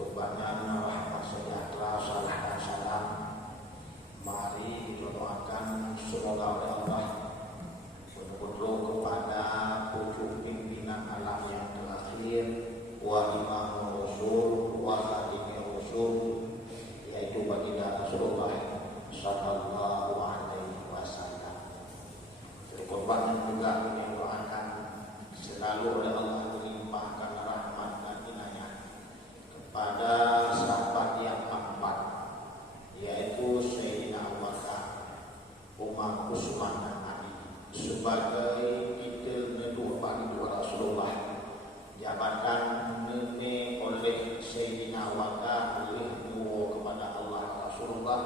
Kurbannya rahmat sejahtera, salah dan salam. Mari kita doakan semoga oleh Allah betul-betul kepada pucuk pimpinan alam yang terakhir, wa imam rasul wa khatimir rasul, yaitu baginda Rasulullah sallallahu alaihi wasallam. Jadi kurban yang juga kita doakan selalu oleh Allah melimpahkan rahmat dan inayah kepada sahabat yang empat, yaitu Sayyidina Abu Bakar, Umar, Utsman dan Ali, sebagai titel neduk bagi Rasulullah. Jabatan nene oleh Sayyidina Abu Bakar oleh dua kepada Allah Rasulullah,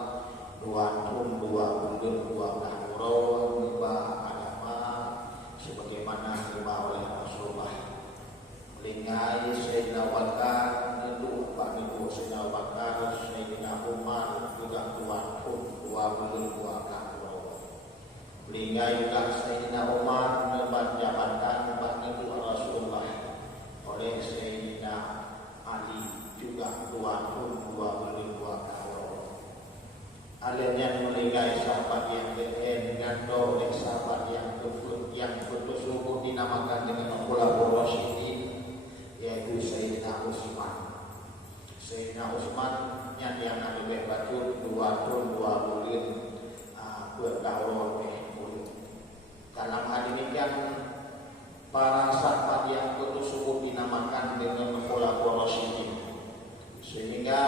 dua tun, dua bundur, dua huruf, lima agama sebagaimana lima oleh Rasulullah. Lingai Sayyidina Abu Bakar neduk bagi Sayyidina Abu Bakar, Sayyidina Umar juga dua tun, dua bundur, dua huruf. Lingai juga Sayyidina Umar mendapat jabatan bagi Rasulullah oleh Sayyidina Ali juga dua tun, dua bundur, dua huruf. Alenya melingkai sahabat yang lain ngando oleh sahabat yang betul-betul dinamakan dengan Khulafaur Rasyidin, yaitu Sayyidina Utsman. Sayyidina Utsman yang lebih batu dua tun, dua bulir, berdaur bulir. Dalam hal demikian para sahabat yang betul-betul dinamakan dengan Khulafaur Rasyidin, sehingga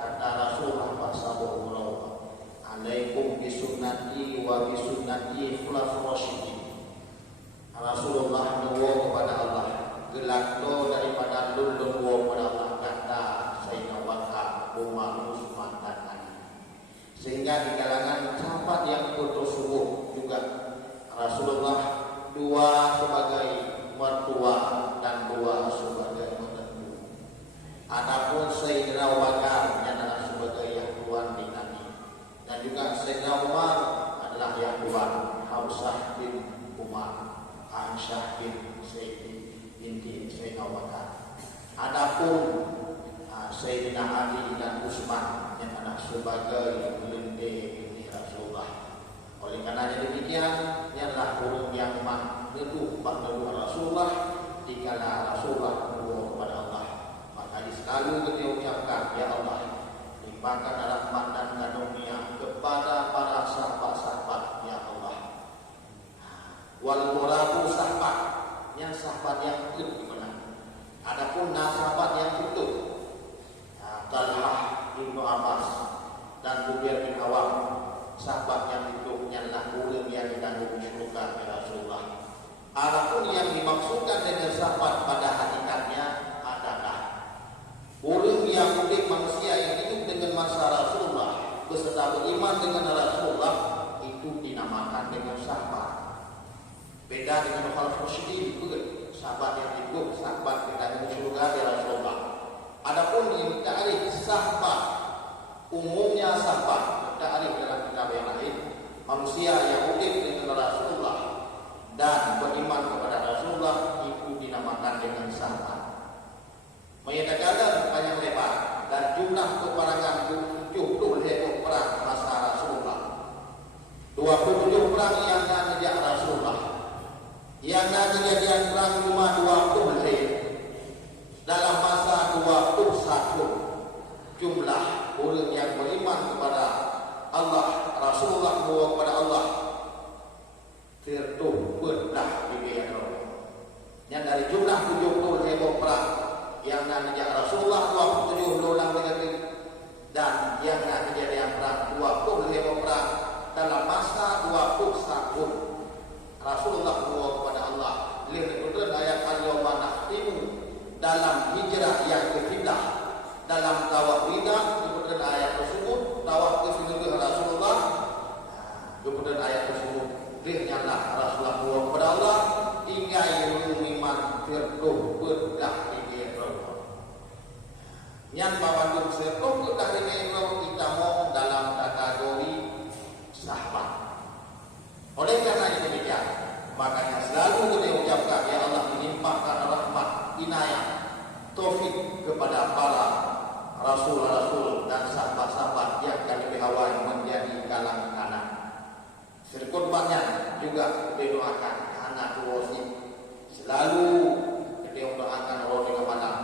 kata Rasulullah SAW, alaikum bisunnati wa bisunnati khulafaur rasyidin. Rasulullah nuwun kepada Allah, gelakno daripada lulun nuwun kepada Allah, kata Sayyidina Bakar, Umar, Utsman dan Ali. Sehingga di kalangan sahabat yang betul juga Rasulullah dua sebagai mertua dan dua sebagai menantu. Adapun Sayyidina Bakar adalah sebagai yang tuan di Nabi, dan juga Sayyidina Umar adalah yang tuan Hamzah bin Umar, Aisyah bin binti Sayyidina Bakar. Adapun Sayyidina Ali dan Utsman yang adalah sebagai belende binti Rasulullah. Oleh karenanya demikian, ialah burung yang menuduh Rasulullah dikala Rasulullah berdoa kepada Allah. Maka selalu kita ucapkan, ya Allah, limpahkan rahmat dan karunia kepada para sahabat-sahabat, ya Allah. Wal muradu sahabat, yang sahabat yang itu gimana? Adapun sahabat yang itu, Talhah Ibnu Abbas dan Zubair bin Awam, sahabat yang itu ialah orang yang ditanggung surga oleh Rasulullah. Adapun yang dimaksudkan dengan sahabat pada hakikatnya adalah orang yang murid manusia yang hidup dengan masa Rasulullah beserta beriman dengan Rasulullah, itu dinamakan dengan sahabat. Beda dengan Khulafaur Rasyidin, bukan sahabat yang hidup, sahabat ditanggung surga oleh Rasulullah. Adapun yang ta'rif sahabat, umumnya sahabat ta'rif dalam kitab yang lain, manusia yang hidup dengan Rasulullah dan beriman kepada Rasulullah, itu dinamakan dengan sahabat. Menyatakan banyak lebar dan jumlah peperangan 70 perang masa Rasulullah. 27 perang yang terjadi Rasulullah. Yang kejadian perang cuma 20 dalam masa 21 jumlah orang yang beriman kepada Allah, Rasulullah kepada Allah tertumpulah di bidang. Yang dari jumlah 70 perang yang namanya Rasulullah 27 ulang negatif, dan yang kejadian perang 25 perang dalam masa 21 Rasulullah kepada Allah. Lihat ayat al-yawma nakhtimu dalam hijrah yang ketiga, dalam tawaf wida, kemudian ayat tersebut tawaf ketiga Rasulullah, kemudian ayat tersebut dinyatakan Rasulullah kepada Allah hingga yang iman tertumpulah di yang bawa serta dari negro kita mau dalam kategori sahabat. Oleh karena demikian, makanya selalu kita ucapkan, ya Allah, melimpahkan rahmat, inayah, taufik kepada para Rasul-Rasul dan sahabat-sahabat yang kami berhawan menjadi kalang kanan. Serkutbannya juga didoakan anak Rosi selalu didoakan Allah dengan malam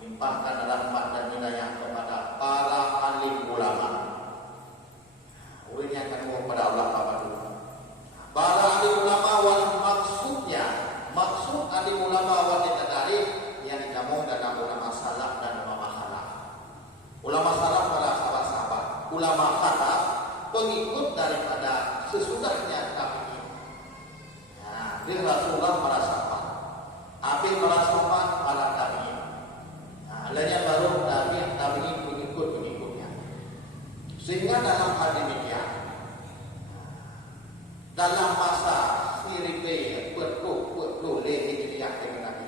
melimpahkan rahmat dan hidayah kepada para alim ulama. Ulangnya akan mohon kepada Allah apa itu? Para alim ulama wal maksud alim ulama wanita dari yang dikamu dalam ulama salaf dan ulama khalaf. Ulama salaf para sahabat-sahabat, ulama khalaf pengikut daripada sesudahnya tabi'in. Nah, dia Rasulullah para sahabat, habis para sahabat para tabi'in. Nah, lainnya baru tabi'in pengikutnya. Sehingga dalam hal demikian, dalam masa siripe perlu hijriah dengan Nabi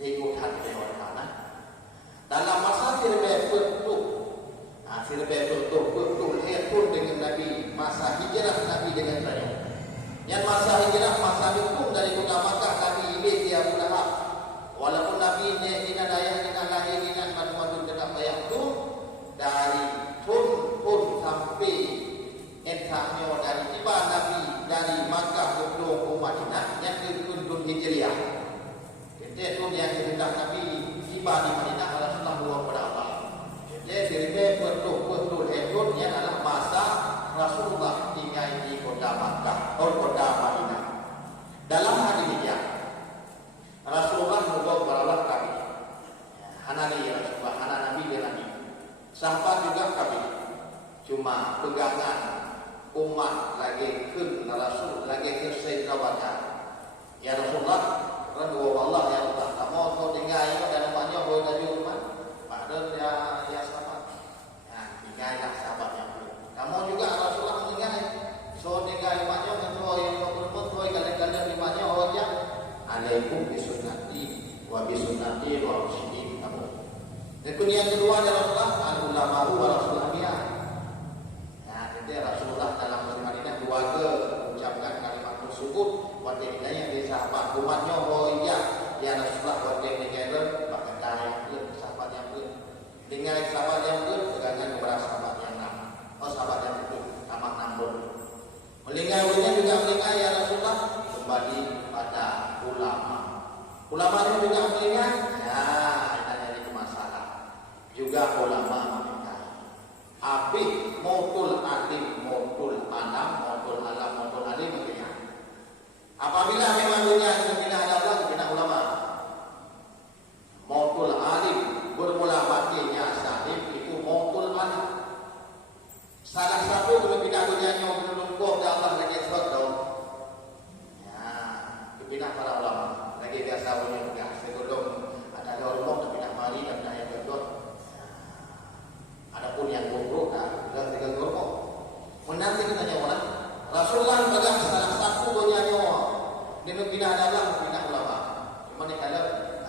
ikut hati orang. Dalam masa siripe perlu pun dengan Nabi, masa hijrah Nabi dengan saya. Yang masa hijrah, masa hukum dari kota Makkah Nabi ini dia Lahab. Walaupun Nabi ini ayah dengan lahir dengan madu dekat bayang tu dari pun sampai entahnya dari tiba Nabi dari Makkah ke Madinah yang kedua hijriah. Itu yang dihendak Nabi tiba di Madinah Rasulullah pada Allah. Jadi betul yang adalah masa Rasulullah tinggal di kota Makkah atau kota Madinah. Dalam hal demikian, Rasulullah membawa kami. Hanali Rasulullah, Hanan Nabi dan Nabi. Sahabat juga kami. Cuma pegangan umat lagi ke Rasul, lagi ke Sayyidina baca. Ya Rasulullah, radhiyallahu Allah ya Allah. Kamu kau tinggal dan umatnya boleh tajuk umat. Padahal ya sahabat. Ya, tinggallah sahabat yang itu. Kamu juga Rasulullah meninggal. So tinggal umatnya mentoy kalian umatnya aja. Alaikum bisunnati wa bisunnati wa rasyidin kamu. Dan yang kedua adalah Rasulullah al-ulama wa rasulullah. Rasulullah dalam Madinah keluarga mengucapkan kalimat tersebut wajib hidayah di sahabat umatnya ya Rasulullah wajib negara bahkan yang pun sahabat yang pun dengan sahabat yang pun pegangan kepada sahabat yang sahabat yang pun amat nampun melingkar juga melingkar ya Rasulullah kembali pada ulama ini juga melingkar ya ini masalah juga ulama melingkar abih mautul alim begini. Apabila memang dunia tidak ada Allah, tidak ulama. Mautul alim bermula matinya salim itu mautul alim. Salah satu kepindah dunia yang berlumpur dan Allah lagi sodok. Ya, kepindah para ulama lagi biasa punya juga. Sebelum ada ulama kepindah mari dan yang kedua. Adapun yang buruk sudah tiga kelompok. Menanti kita nyawa Rasulullah pegang salah satu dunia nyawa. Dia pindah dalam pindah ulama. Mana kalau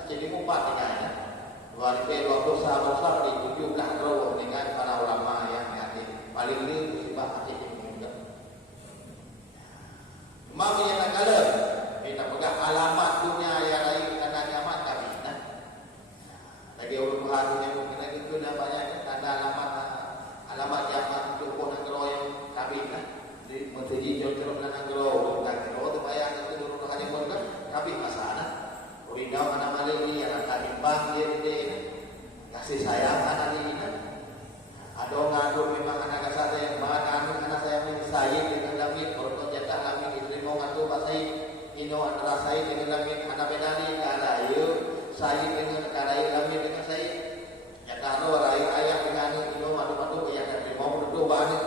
jadi empat tinggalnya. 2020 sahabat di 17 roh dengan para ulama yang hati paling ini sifat hati ini. Mama yang nak kalau kita pegang alamat dunia yang lain tanda kiamat kami. Lagi urusan dunia mungkin lagi tu banyak tanda alamat kiamat untuk pun negara yang kami di menteri jauh-jauh dan negara tak negara tu bayang itu dulu hanya pun kami masalah. Uridau anak malik ni anak timbang dia kasih sayang anak ini ada ngadu memang anak saya yang mana anak saya ini saya dengan langit kalau jatah langit diterima ngadu Pak Said ino antara saya dengan langit anak bedani ada ayo saya dengan ayo langit dengan saya jatah lo rai ayah dengan ino madu yang diterima berdua banyak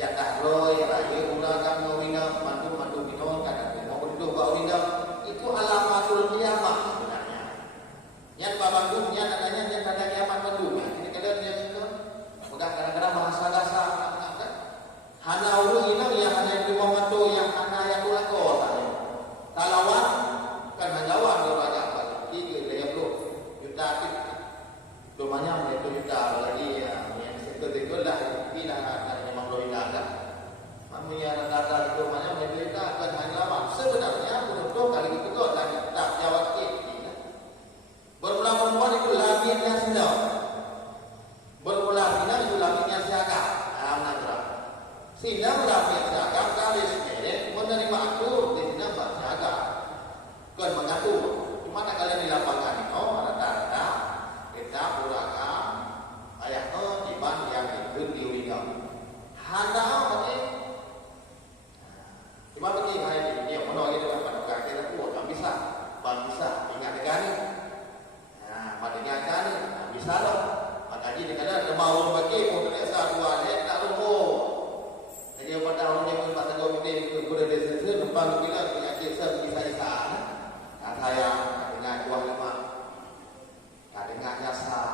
jatah lo ayo ulakan ngawina madu ino kan diterima berdua ngawina itu alamatul kiamat sebenarnya. Yang babangnya adanya yang tanda kiamat kedua. Jadi kalau dia suka, mudah kadang-kadang bahasa dasar kan. Hana ulung ini yang hanya di momentu yang hana yang ulako tadi. Talawan kan hanjawan dia banyak apa? 3 juta kita. Domanya 1 juta lagi yang seketika lah bila ada memang juta kan. Mamanya data domanya 1 juta kan hanjawan. Sebenarnya kali itu kau tak jawab kita. Bermula perempuan itu langitnya sedang. Jadi kadang-kadang mau bagi pun terasa dua tak rumah. Jadi pada orang yang pada kau ini kuda desa depan kita penyakit bisa saya dengan kuah lemak, dengan jasa,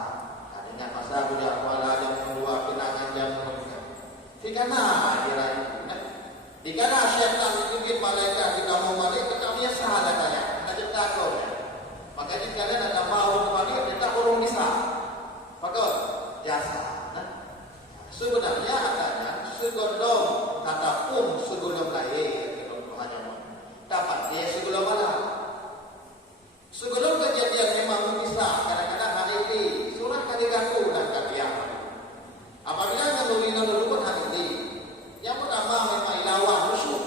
dengan masa budak kuala yang kedua kenangan yang di kana dia di kana syaitan itu mungkin malaikat di kamu balik kita biasa ada kaya kita cipta kau maka di kalian ada mau balik kita belum bisa maka jasa sebenarnya adanya segolong kata pun segolong lahir dapat dia segolong malam segolong kejadian memang bisa kadang-kadang hari ini surah kali-kali dan kalian apabila menurunkan dulu hari ini yang pertama memang lawan musuh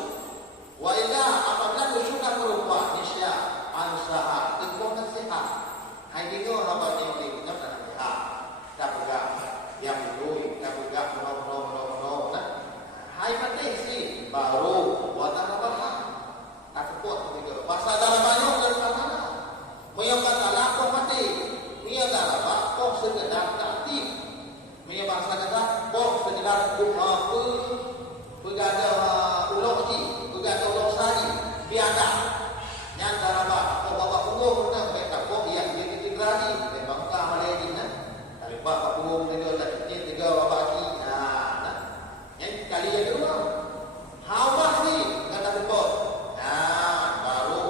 wa ila apabila musuh dan perempuan nisya ansaha tengkong nasihat hai dengar apa yang kita nasihat tak pegang yang dulu tak pegang no hai penting sih baru watan apa tak kuat juga pasal dalam banyak dan mana yang kata lapor mati dia adalah apa kok sekedar aktif dia bahasa kata kok sekedar bergada ulogi bergada ulosari biada yang antara apa kok bapak punggung pernah mereka kok yang dia lagi dan bangsa Malaysia dari bapak punggung dia tadi tiga bapak lagi yang kali yang kedua hawa sih kata betul baru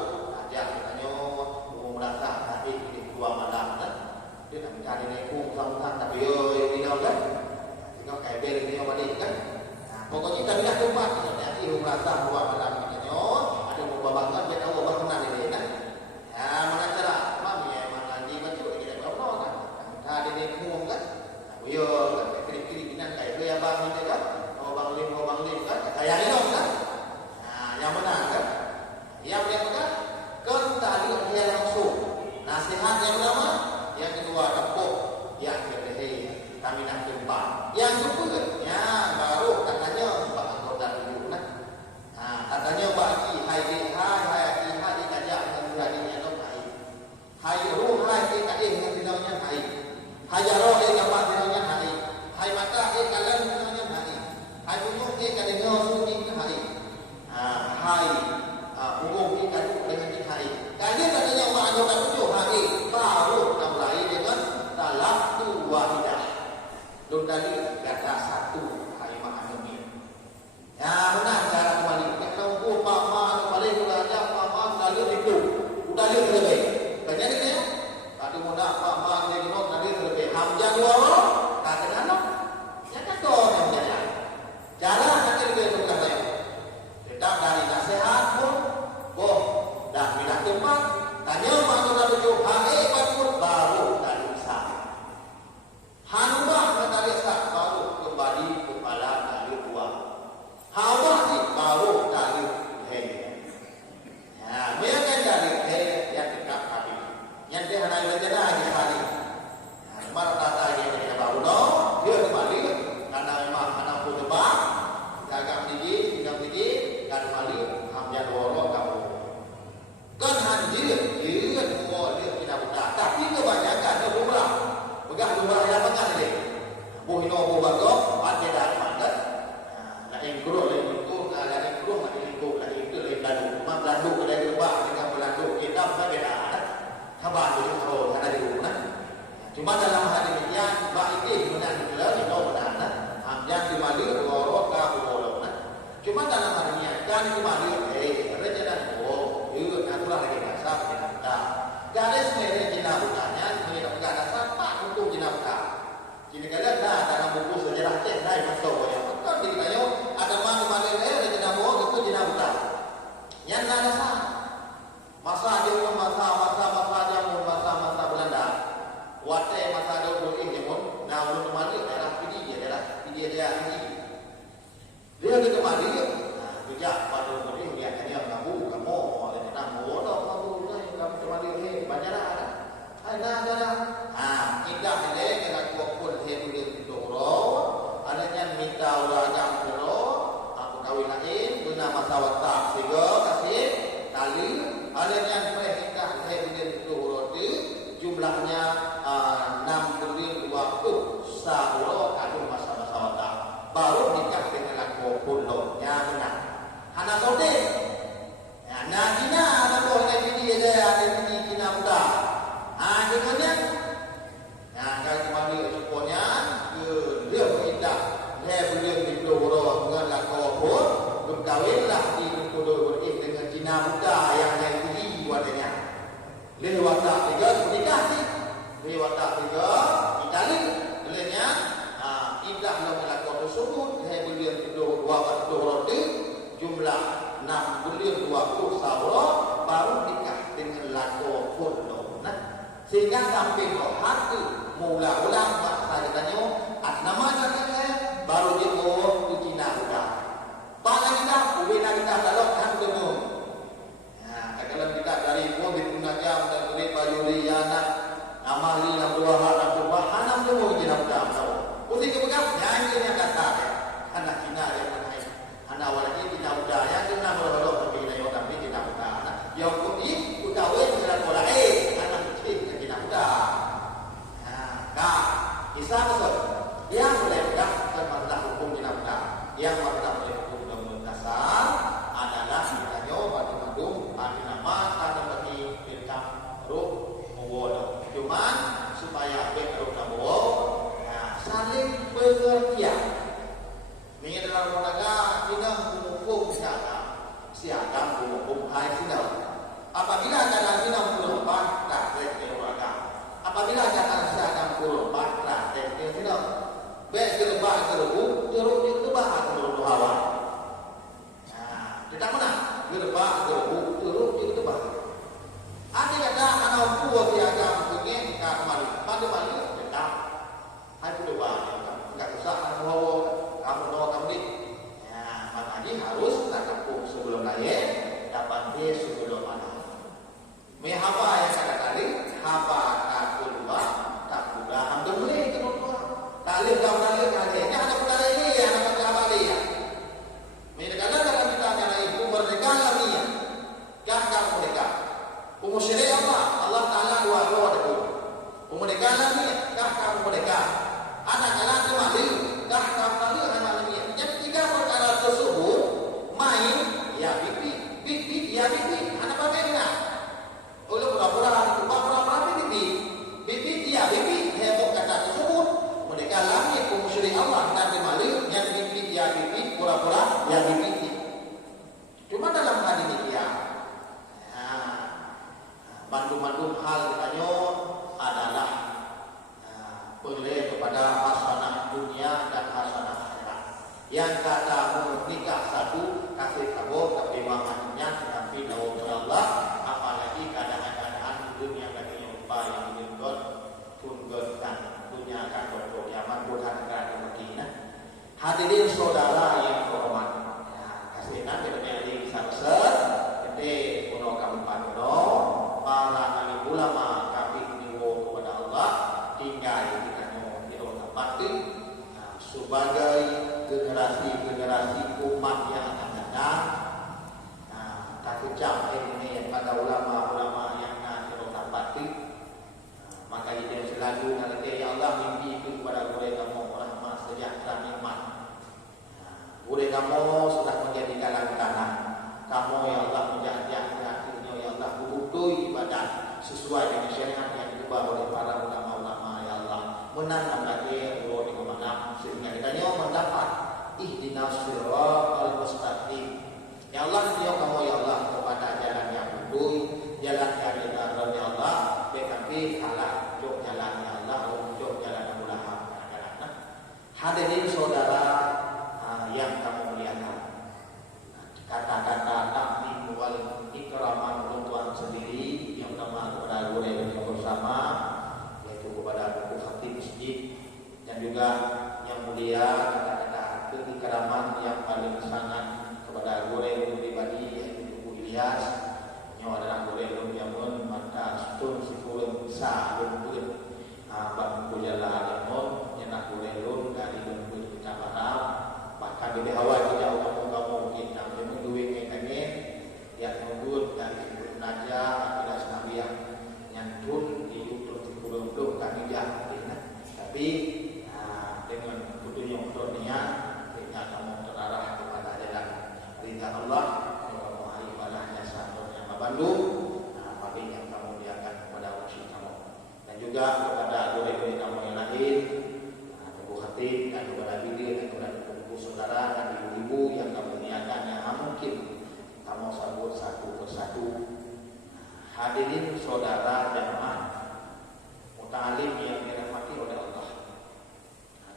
aja katanya merasa tadi di dua malam dia nak mencari nekung sambutan tapi yo tidak kan tengok kayak bel ini apa ni kan pokoknya kita tidak tempat nanti merasa dua malam katanya ada beberapa dia tahu berkenan ini kan mana cara mami emang lagi macam kita berapa kan ada nekung kan yo kiri-kiri binan kayak dia abang ini kan mau bangling kan kayak ini kan yang benar kan yang kan tadi dia langsung nasihat yang pertama yang kedua tepuk yang ketiga kami nak jumpa yang kedua ya baru katanya Pak anggota dulu katanya bagi hai dikajak dengan berani yang baik hai ruh hai dikajak dengan dinaunya baik hai roh dapat dinaunya baik hai mata kalian dinaunya baik hai tubuh kalian dinaunya baik hai umum kita dengan hari. Kalian katanya menganggap tujuh hari baru mulai dengan talak wahidah. Dan tadi kata satu hari makan ini. Ya benar cara kembali. Kalau pama kembali belajar pama selalu itu. Udah dia lebih. Banyak ni ya. Tadi muda pama dia nak tadi lebih. Hamzah dua orang. Kata mana? Ya kata orang dia. Cara nanti lebih bukan saya. Tetap dari nasihat pun. Dah pindah tempat tanya mana dah tujuh hari baru tak bisa hanubah tak bisa baru kembali kepala kali dua hawa ni baru kali mereka dari yang dekat kami yang dia hendak berjalan di hari marah kata dia baru no dia kembali karena memang anak pun tebak jaga tinggi dan kembali hamzah dua kamu kan hadir dia tidak buta tapi kebanyakan dia lumrah pegang lumrah yang pegang dia bohino bobago ada dah mandat nak ingkro le itu nak ingkro nak ingkro nak itu le lalu mak lalu le lebah dengan lalu kita berbeda khabar itu kalau ada di rumah cuma dalam hadis yang baik ini benar benar itu benar yang dimali lorot ka bolong cuma dalam hadisnya kan dimali rencana itulah lagi dasar kita. Garis merah jenah bukanya, mengenai pegang dasar tak untuk jenah buka. Jadi kalian dah dalam buku sejarah cek naik masuk yang betul di kayu ada mana jenah buka itu jenah buka. Yang dasar masa dia masa Belanda. Wate masa dia ini pun, nah ulun kembali daerah dia ini. Dia kembali, bijak pada umurnya dia akan yang kamu banyak ada. Ada. Kita boleh dengan kumpul helu sahuro kadu masa-masa wata baru nikah dengan lako pulungnya benar. Hana sode. Ya, nakina ada boleh jadi ada jadi kina muda. Kemudian kalau kembali ucapannya dia berita dia boleh didorong dengan lako pun berkawinlah di duduk dengan Cina muda yang tinggi wadanya. Lewat tak tiga menikah sih. Lewat tak tiga Itali belenya indah lo melakukan tersebut saya boleh tidur 2 roti jumlah 6 bulan 20 sahur baru nikah dengan lako pulung. Nah, sehingga sampai ke hati mula ulang saya tanya nama saya baru dia bawa ke Cina muda. Bagaimana kita ubena kita kalau kan belum. Kalau kita dari mobil punajam dan dari bayuliana amali yang dua hal dua hanam dulu di dalam tahu. Uti kebekas nyanyi yang kata anak Cina yang mana anak walaki Cina muda yang kena berbaloi tapi dia orang ni Cina muda. Yang putih kawin dengan orang anak kecil Cina muda. Kisah betul. Yang boleh dah termalah hukum Cina muda. Yang tidak boleh hukum dalam dasar adalah sebenarnya bagi madum bagi nama atau bagi filsaf ruh muwala. Cuman supaya betul kamu saling pengertian. Ini adalah monaga kita hukum siaga hukum hai kita. Apabila jalan kita berubah tak terkeluarga. Apabila jalan siaga berubah tak terkeluarga. Baik berubah terus terus hawa. Tidak mana berubah terus ada kata anak buah tiada mungkin tak malu pada malu tetap hai berubah enggak usah bawa kamu kamu ni makanya harus tak kampung sebelum lahir dapat dia sebelum anak mehaba yang saya tadi haba tak berubah tak berubah hampir boleh terus talih talihnya ada perkara ini ada perkara ini mereka dalam kita nyala ibu merdeka lagi kan mereka umur syariah Allah Ta'ala dua ada umur merdeka lagi kah kamu merdeka anak jalan kembali kah kamu kembali anak lagi yang tiga perkara tersebut main ya bibi ya bibi anak pakai enggak oleh pura-pura bibi ya bibi heboh kata tersebut merdeka lagi umur syariah Allah dan kembali yang bibi ya bibi pura-pura ya bibi cuma dalam hal ini dia mandu-mandu hal ditanya adalah boleh kepada hasanah dunia dan hasanah akhirat. Yang kata nikah satu kasih kabar kebebasannya tapi naudzubillah Allah apalagi keadaan dunia bagi lupa yang dibuat tunggukan dunia akan berkiamat bukan kerana begini. Hadirin saudara yang hormat. Kasihkan kita di sabser gede kuno kabupaten kuno para alim ulama kami niwo kepada Allah tinggal di kanyo di tempat sebagai generasi umat yang akan datang. Tak kecap ini pada ulama-ulama yang nak di tempat maka dia selalu nanti ya Allah mimpi itu kepada mereka kamu rahmat sejahtera nikmat. Mereka kamu sudah menjadi kalangan tanah. Kamu ya Allah menjadi akhirnya ya Allah butuh ibadah sesuai dengan syariat yang diubah oleh para ulama-ulama ya Allah. Menanam lagi Allah di mana sehingga kita mendapat ihdinas siratal mustaqim. Ya Allah dia kamu ya Allah kepada jalan yang betul, jalan yang benar ya Allah. Tetapi kalah jauh jalan ya Allah, jauh jalan yang mulahap. Hadirin saudara yang kamu muliakan. Kata-kata taklim wal ikraman untuk Tuhan sendiri yang pertama kepada guru yang bersama yaitu kepada buku khatib masjid dan juga yang mulia kata-kata keikraman yang paling sangat kepada guru yang pribadi yaitu Buku Ilyas yang adalah guru yang mata stun sikulun sa lumpun bang kujala lemon yang nak guru dari lumpun kita Arab bahkan di awal kita kamu kita duit kangen yang menurut dari naja tidak senabiah yang tun di YouTube di kulung-kulung kami jangan tapi saudara jamaah muta'alim yang dirahmati oleh Allah.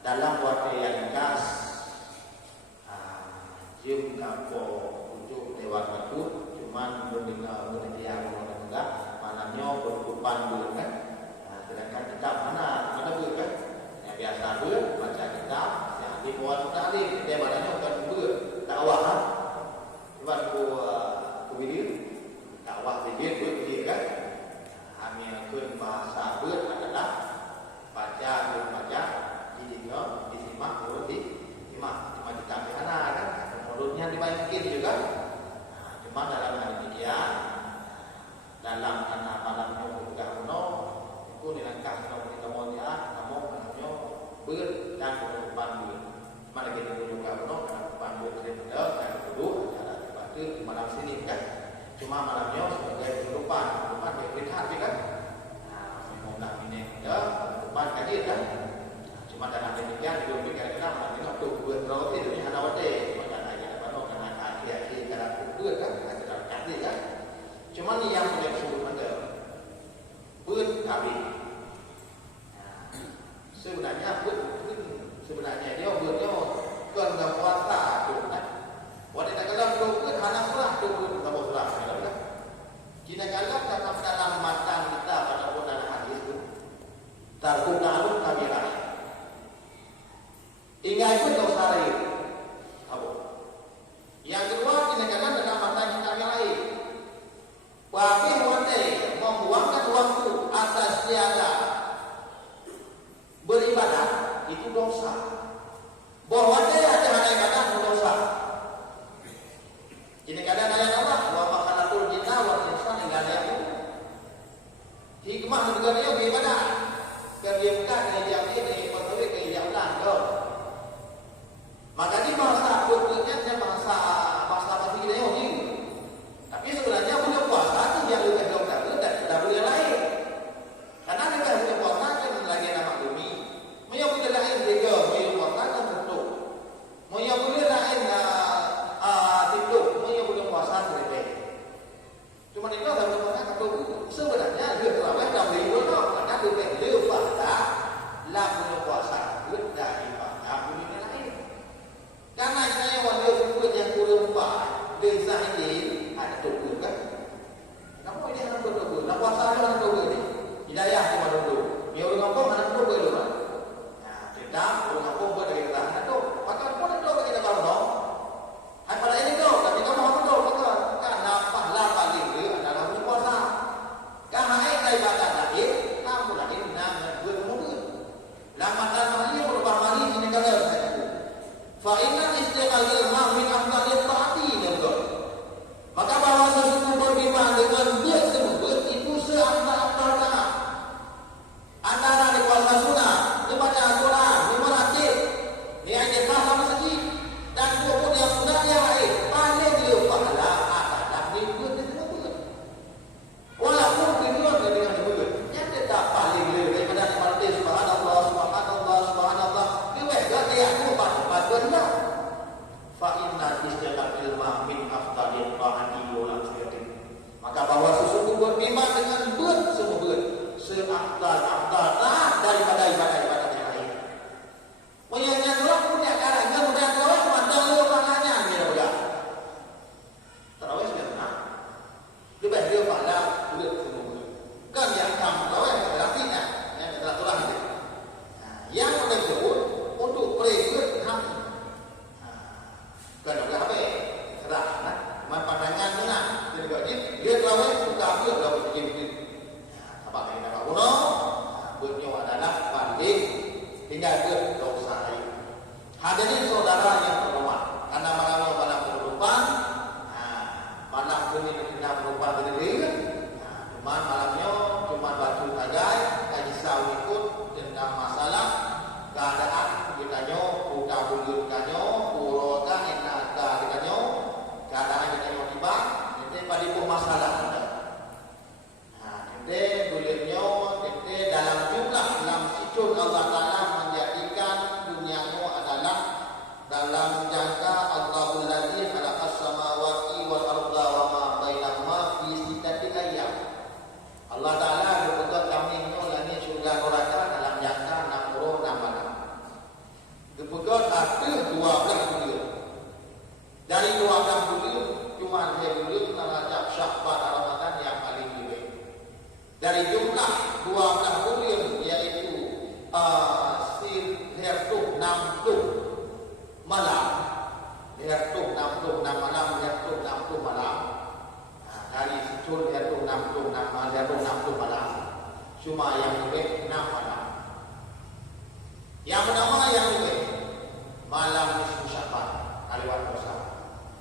Dalam waktu yang khas, jum kapo ujung dewan itu cuman mendengar yang enggak malamnya berkupan dulu kan. Sedangkan kitab mana dulu kan? Yang biasa dulu baca kitab, yang dibuat muta'alim dia maknanya bukan dulu dakwah kan. Cuman ku video dakwah video kan. Ambil kun bahasa ber adalah baca jadinya disimak turun disimak cuma dikasih anak kan mulutnya dibanyakin juga. Cuma dalam hal demikian dalam anak malamnya juga kuno itu dilangkah kita mau dia kamu malamnya ber dan penutupan ber mana kita juga kuno penutupan ber daripada dan dulu ada pada malam sini kan. Cuma malamnya sebagai penutupan yang berlihat kan. Mau nak minyak ya penutupan kaji kan. Cuma dalam demikian belum dikira-kira malamnya waktu buat roti itu hanya wate macam aja apa kena kaki cara buat kan cara kaki kan. Cuma ni yang punya sebut ada buat kami. Sebenarnya dia buatnya kan enggak puasa tu kan. Wanita kalau buat anak surah tu enggak surah kan. Jika kalau dalam matan kita pada dalam hadis itu tarkunalu kabirah. Ingat itu dosa lain. Apa? Yang kedua tindakan dalam matan kita yang lain. Wafih wate membuangkan waktu atas tiada beribadah itu dosa. Bahwa dia ada ibadah dosa. Ini kadang ayat Allah wa ma khalaqul jinna wal insa illa liya'budun. Hikmah juga dia beribadah. Dan dia bukan dia ini betul ke dia Allah. Maka di bahasa Qur'annya dia bahasa bahasa dia ini. Tapi sebenarnya punya puasa itu dia lebih dokter dan tidak boleh lain. Karena dia punya puasa kan lagi nama bumi. Mau boleh lain juga, mau puasa kan tentu. Mau boleh lain tidur, mau boleh puasa lebih. Cuma itu ada puasa kan sebenarnya dia terawih dan beribadah no, karena dia puasa lah punya puasa dari ibadah boleh lain. Karena saya waktu sebut yang kurang buat desa ini ada tubuh kan. Kamu ini anak tubuh, nak puasa anak tubuh ni. Hidayah cuma tubuh. Dia orang kampung anak tubuh dulu. Nah, kita orang kampung buat dari kita anak tu. Maka pun itu kita tahu dong. Hai pada ini tu, tapi kamu apa tu? Maka kan nampak lah paling dia adalah punya puasa. Kan hai ibadah lagi, kamu lagi nak buat mobil. Lamatan mali berubah mali ini kalau fa inna istiqalil ma'min afdalil ta'ati betul. Maka bahwa sesuatu beriman dengan dia tersebut itu seafdal-afdalnya. Antara di puasa sunnah, membaca Al-Quran, memeratib, niat dalam masjid dan pun yang sunatnya lain, paling dia pahala adalah minggu tersebut. Walaupun tujuan dengan tersebut, yang tidak paling lebih daripada seperti subhanallah, subhanallah, subhanallah, lebih dari aku banyak. Fa inna istiqaqil ma'min afdalil ta'ati wa al-khairin. Maka bahwa sesungguhnya beriman dengan buat semua buat seafdal-afdal daripada ibadah-ibadah yang lain. Menyanya orang punya caranya mudah orang mandang lu makanya dia udah. Tarawih sudah benar. Lebih dia pada buat semua buat. Kan yang kamu tarawih artinya yang teratur itu. Yang disebut untuk berikut kami. Kan ada apa? Serah, nah, pandangan benar. Jadi dia tarawih buka apa kalau begini. Apa yang nak kuno? Buatnya adalah banding tinggal ke dosa lain. Hadirin saudara yang terhormat, karena malam penutupan, malam ini kita penutupan berdiri. Cuma malamnya cuma batu tagai, kaji sawi ikut tentang masalah keadaan kitanya, buka bulir kitanya, purokan enaga kitanya, keadaan kitanya tiba, nanti pada pun masalah kita. Nanti bulirnya, nanti dalam jumlah dalam sicur Allah Taala menjadikan dunianya adalah dalam 60 malam. Lihat tu 66 malam, lihat tu 60 malam. Dari situ lihat tu 66 malam, lihat tu 60 malam. Cuma yang lebih 6 malam. Yang pertama yang lebih malam nisfu Sya'ban, kaliwat puasa.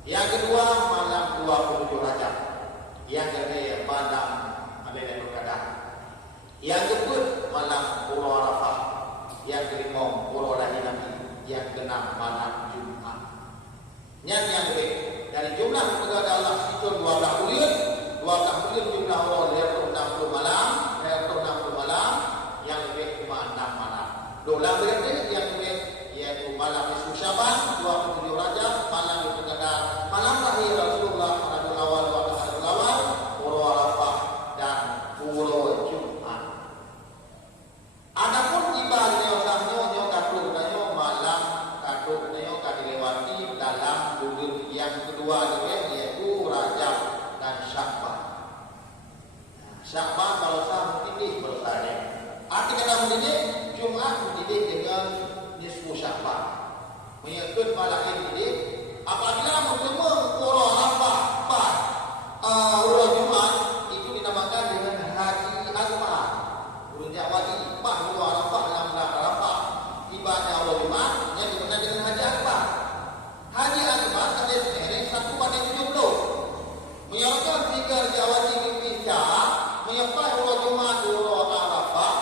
Yang kedua malam 27 Rajab. Yang ketiga malam Lailatul Qadar. Yang keempat malam Pura Arafah. Yang kelima Pura Lahir Nabi. Yang keenam malam Jumaat. Yang lebih dari jumlah kepada Allah itu 12 bulan. 12 bulan jumlah orang Lailatul 60 malam, Lailatul 60 malam, yang lebih cuma 6 malam. Dolar berarti yang lebih yaitu malam nisfu Sya'ban, 27 Rajab, malam Lailatul Qadar, malam lahir Rasulullah Rabiul Awal wa Rabiul Awal, Pura Arafah dan Pura Jumaat. Adapun ibadah nyo katul nyo malam katul nyo dilewati dalam bulan yang kedua yaitu Rajab dan Sya'ban. Sya'ban kalau sah mendidih bersaleh. Arti kata mendidih, Jumaat mendidih dengan nisfu Sya'ban. Mengikut malam mendidih. Apabila bertemu Pura Arafah pas Pura Jumaat itu dinamakan dengan Haji Akbar. Urutnya wajib pas Pura Arafah dalam bulan Arafah. Tibanya Pura Jumaat yang dikenal dengan Haji Akbar. Haji Akbar ada sendiri 1/70. Menyatakan jika dia wajib berbicara, menyapa Pura Jumaat Pura Arafah.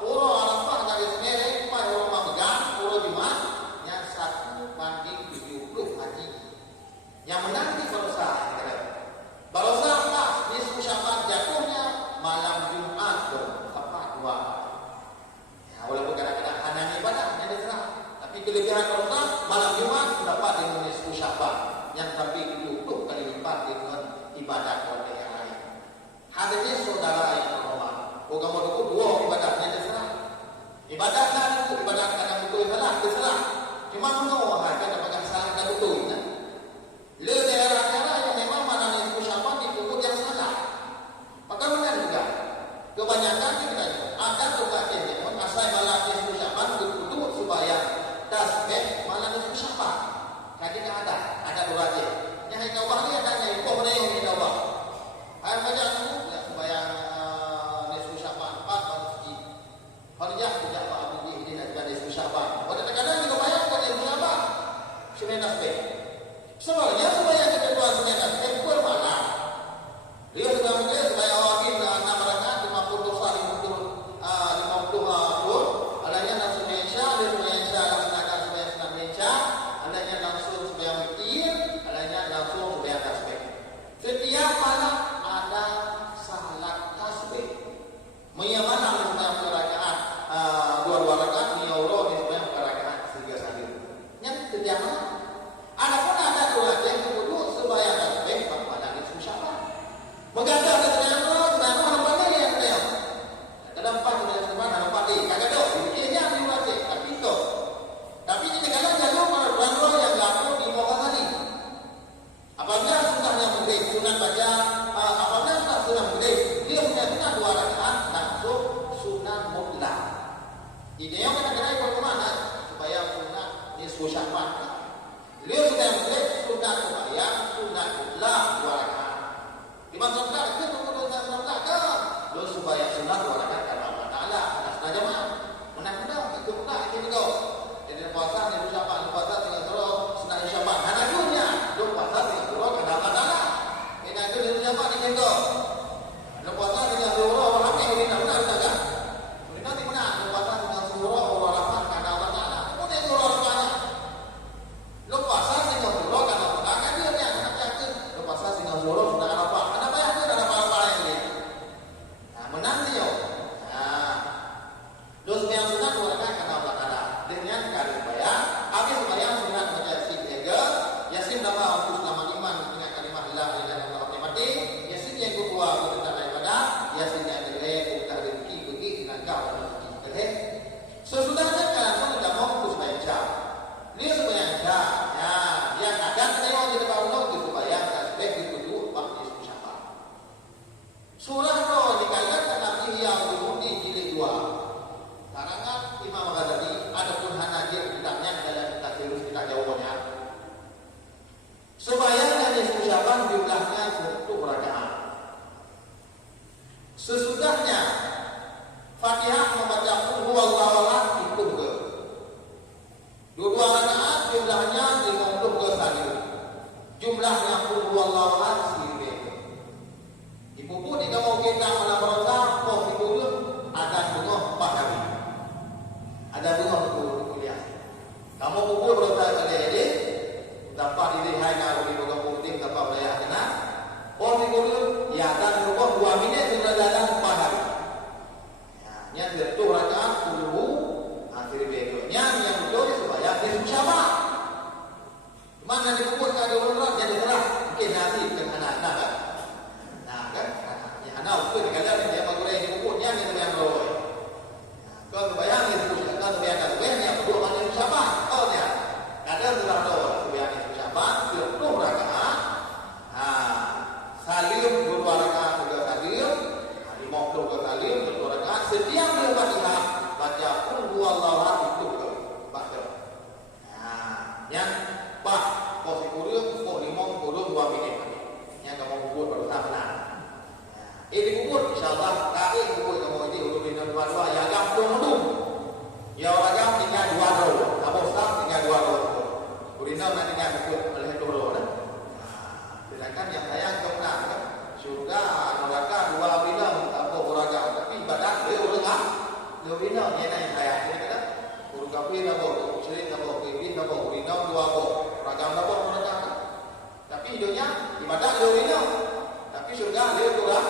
Pura Arafah dari sendiri pas Pura Megang Pura Jumaat yang 1/70 haji. Yang menanti barosa barosa pas nisfu Sya'ban jatuhnya malam Jumaat tepat 2. Ya, walaupun kadang-kadang hanya ibadah yang diserah, tapi kelebihan barosa malam Jumaat dapat dengan nisfu Sya'ban yang sampai 20 kali lipat dengan ibadah keluarga yang lain. Hadirnya saudara yang terhormat, kamu itu 2 ibadah yang diserah. Ibadah kan itu ibadah kadang betul salah, diserah. Cuma menurut harga dapat salah dan betul. Le daerah-daerah yang memang mana nisfu Sya'ban dikubur yang salah. Bagaimana juga? Kebanyakan kita ada tugasnya yang asal malam nisfu Sya'ban ditutup supaya tasbih malam nisfu Sya'ban. Jadi tak ada durasi. Yang kita buat ni ada yang ikut mana yang kita buat. Ayat baca itu ya supaya nisfu Sya'ban 4 masjid. Harjah tidak Pak Abu ini nak nisfu Sya'ban. Pada kadang kita bayar pada nisfu Sya'ban. Sembilan tasbih. Sebenarnya supaya kita buat sembilan tasbih per malam. Dia sudah mungkin supaya awak ini 6 rakaat 50 dosa 50 pun. Adanya langsung Isya, adanya Isya laksanakan supaya senang Isya, adanya langsung supaya witir, adanya langsung supaya tasbih. Setiap malam ada salat tasbih. Menyamana supaya rakaat 2 rakaat ni euro ni supaya rakaat 3 kali. Yang setiap malam. Adapun ada doa yang kedua supaya tasbih pada nisfu Sya'ban. Mengajar kita yang nampak ni yang dia. Kadang-kadang kita sebut nampak ni. Kadang-kadang dipikirnya di luar cek, tapi itu. Tapi ini kalau jalur para orang yang laku di muka tadi. Apabila sunatnya boleh sunat baca, apabila sunat boleh, dia punya sunat 2 rakaat langsung sunat mutlak. Ideanya kadang-kadang bagaimana supaya sunat nisfu Sya'ban. Beliau sudah boleh sunat supaya sunat mutlak 2 rakaat. Dimaksud tak itu sunat mutlak ke? Lo supaya sunat 2 rakaat karena Allah Taala ada sunat jemaah. Menang-menang itu mutlak itu juga. Jadi puasa ni Sya'ban, puasa dengan suruh sunat Sya'ban. Hanya dunia, lo puasa dengan suruh karena Allah Taala. Ini itu di Sya'ban ini itu. Lo puasa dengan suruh orang ini nak benar tak? Ini nanti benar. Lo puasa dengan suruh orang apa karena Allah Taala. Kemudian suruh orang lo puasa dengan suruh karena Allah Taala dia yang nak yakin. Lo puasa dengan suruh sudah apa? Kenapa ya? Ada apa-apa yang ini. Nah, menang dia. Nah, Dua rakaat jumlahnya 50 kali. Jumlahnya qul huwallahu ahad sirbe. Ibu pun jika mau kita melakukan konfigurasi ada bunga 4 kali. Ada bunga kuliah. Kamu pukul berusaha kali dapat dilihat kalau di bunga putih dapat bayar kena. Konfigurasi ya dan bunga 2 minit sudah jalan 4 kali. Nya itu rakaat dulu akhir berikutnya yang betul supaya dia bersama. Mana dipukul kalau orang jadi terah mungkin nanti kan anak-anak kan. Nah kan ya anak itu dikatakan dia bagulai dipukulnya ni yang roy. Kalau bayang itu kalau bayang kan bayang yang kedua mana bersama. Oh ya. Kadang terang roy bayang itu bersama 10 rakaat. Salim 2 rakaat juga salim. 50 ke salim 2 rakaat. Setiap dia baca qul huwallahu ahad itu baca. Yang Pak, posisi kurium, limong, kurium 2 minit. Yang kamu kubur baru sama. Ini kubur, insyaAllah, kali kubur kamu ini, urut bina 2-2, ya agak belum. Ya orang agak tinggal 2 roh. Kamu staf tinggal 2 roh. Kurina nanti tinggal kubur, oleh 2 roh. Sedangkan yang sayang kemenang, surga, neraka 2 bina, apa uraga. Tapi ibadah, dia urut 2 bina, dia yang sayang. Urut kafir, apa, musyrik, apa, kibir, apa, kurina 2 roh. Ragam apa ragam. Tapi hidupnya ibadah dia. Tapi surga dia kurang.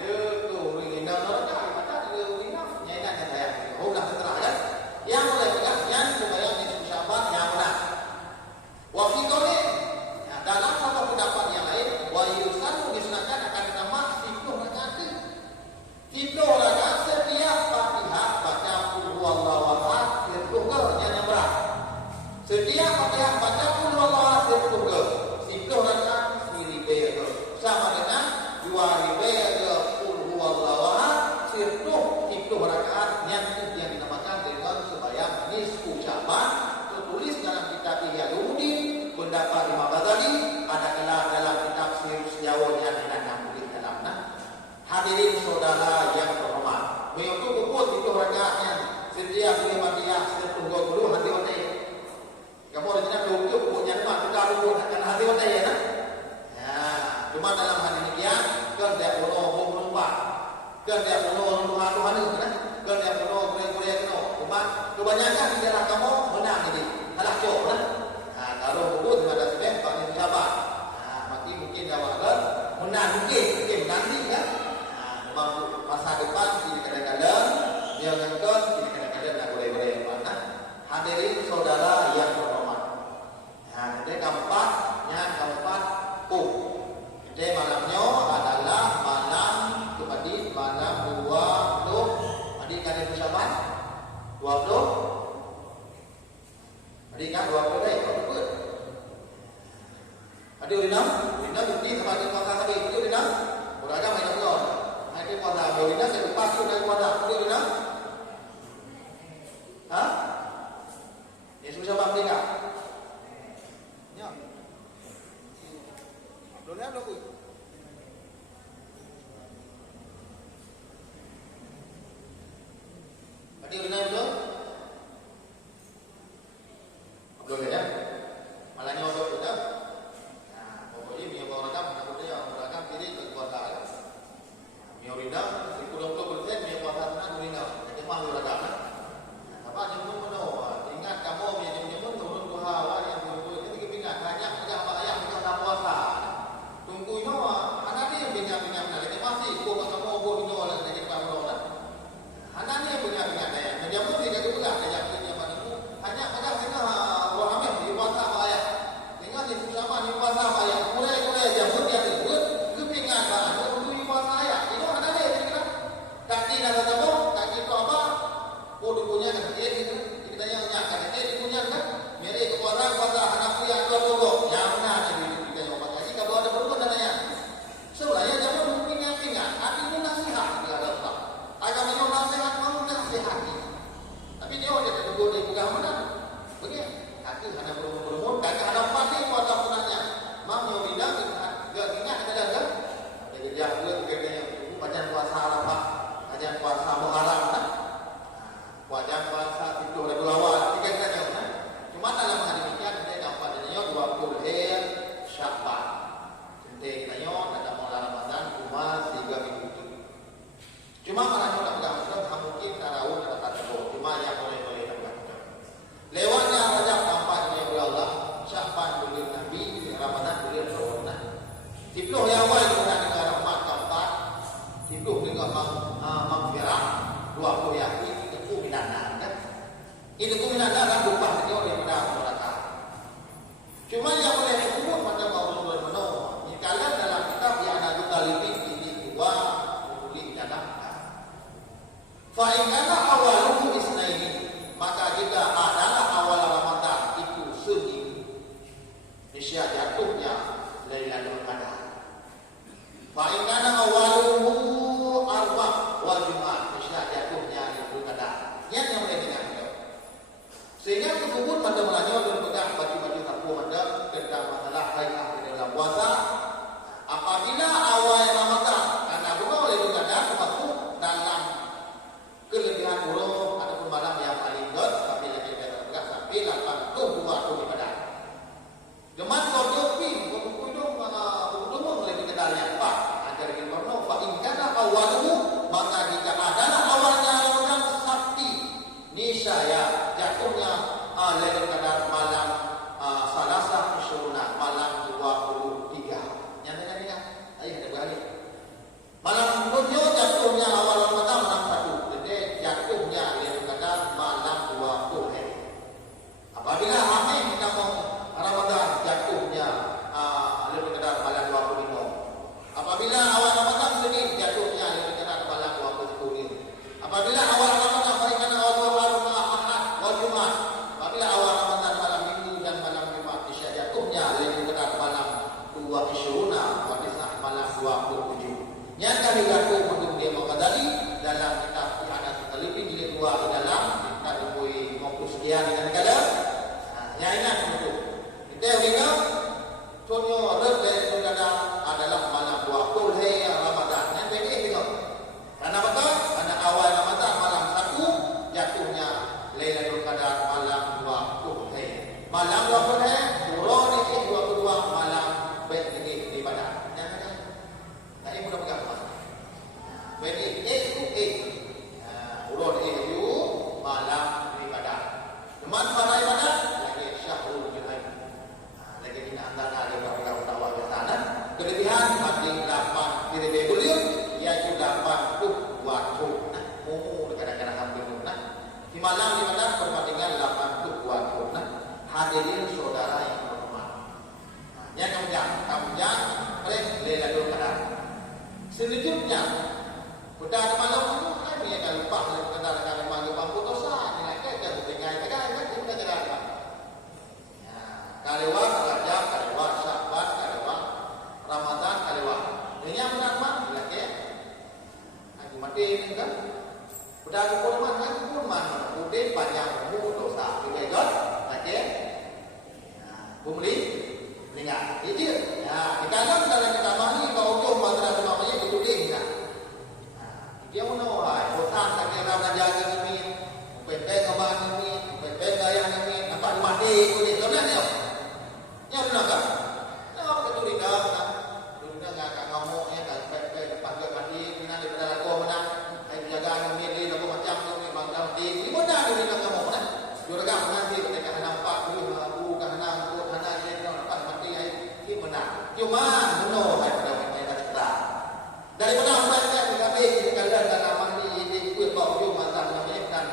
Dia tu ringan neraka ibadah dia ringan. Nyaingan yang saya. Oh dah terang ya. Yang boleh pegang yang supaya di Syaban yang benar. Wa fi qawli dalam satu pendapat yang lain wa yusallu disunatkan akan ditambah 10 rakaat. 10 rakaat setiap Fatihah baca qul huwallahu ahad yang berat. Setiap Fatihah baca qul huwallahu ahad juga 10 rakaat ribu sama dengan 2 ribu qul huwallahu ahad 10 rakaat yang dinamakan dengan sembahyang nisfu Sya'ban. Tertulis dalam kitab Ihya Ulumuddin pendapat Imam Ghazali ada khilaf dalam kitab Sirr Sejawat yang tidak tulis dalamnya. Hadirin saudara yang terhormat, untuk pukul 10 rakaatnya setiap Fatihah 10 hati wadai. Kamu ada jenak duduk punya rumah kita duduk akan hati wadai ya. Cuma dalam hal demikian kan dia penuh melumpat, kan dia penuh Tuhan kan, kan dia penuh kuliah cuma kebanyakan di dalam kamu menang jadi salah jauh kan. Kalau duduk ada sebab paling sabar. Mati mungkin jawab kan menang mungkin nanti kan. Masa depan tidak kadang-kadang dia ngangkat tidak kadang-kadang nak boleh mana. Hadirin saudara yang terhormat. Yang keempat Jadi malamnya adalah malam kepada malam 20 adik kan itu Syaban 20 adik kan 20 deh betul. Adik urinam bukti sebagai kuasa tadi itu urinam berada main Allah. Itu kuasa urinam saya lupa tu dari kuasa urinam. Yesus Syaban tiga. Ya. Boleh apa tu? Adik urinam tu? Boleh ya? Malahnya orang tu dah. Pokoknya pada melanya dan pegang baju-baju kampung anda tentang masalah hai'ah di dalam puasa. Apabila awal Ramadan karena bukan oleh kadang masuk dalam kelebihan buruk ataupun malam yang paling dot sampai lagi pegang sampai 82 ibadah. Geman kodopi buku-buku oleh kendalanya Pak ajar gimana Pak ingkana awaluhu maka jika adalah awalnya Ramadan Sabti niscaya jatuhnya lewat kadar malam Salasa Syuruna malam 23 nyata-nyata ayo kita balik malam dunia jatuhnya awal Ramadan malam 1 jadi jatuhnya lewat kadar malam 20 apabila amin kita mau Ramadan jatuhnya lewat kadar malam 25 apabila awal Ramadan Senin jatuhnya lewat kadar malam 20 apabila awal Ramadan berikan awal Ahad wal Jumat apabila awal Ramadan malam Minggu dan malam Jumat isya jatuhnya lewat kadar malam 20 wadisah malam 27 yang kami laku untuk dia mengadali dalam kitab Ihadah Terlebih jilid 2 di dalam kita dibui maupun sekian dengan negara yang ingat untuk kita ingat contoh lebih kadang adalah malam 20 Ramadan yang beda tengok karena betul karena awal Ramadan malam 1 jatuhnya Lailatul Qadar malam 20 malam 20 turun ini 22 malam baik ini ibadah yang kan tak ini mudah pegang mas baik ini 8 turun ini malam ibadah teman pada ibadah lagi syahrul jumaat lagi kita antara ada beberapa tawar ke sana kelebihan paling 8 lebih beliau yaitu 80 waktu kadang-kadang hampir di malam di mana perbandingan 80 waktu hadirin saudara yang berhormat yang kamjang oleh Lailatul Qadar selanjutnya pada malam itu kami akan lupa oleh kadang-kadang manggil pampu dosa nilai kita dengan kita jalan kalewa Rajab kalewa Sya'ban kalewa Ramadan kalewa ini yang benar lagi aku mati kan udah aku kurman udah panjang umur dosa kita ikut lagi bumli ingat itu ya kita kan dalam kita mani kalau jom antara namanya itu dia dia mau bosan sakit rasa jaga ini pepek kawan ini pepek gaya ini nampak mati itu benar ya yang benar kan nah betul tidak dunia enggak ngomong ya kan pepek depan dia mati kena daripada aku menang ai jaga ini lagu macam ni bangsa di mana dia nak ngomong kan juraga nanti ketika nampak dulu aku kan aku anak dia nampak mati ai di mana cuma menolak daripada kita cerita daripada mereka habis kalian dalam mandi ini ikut bawa jom masa namanya kan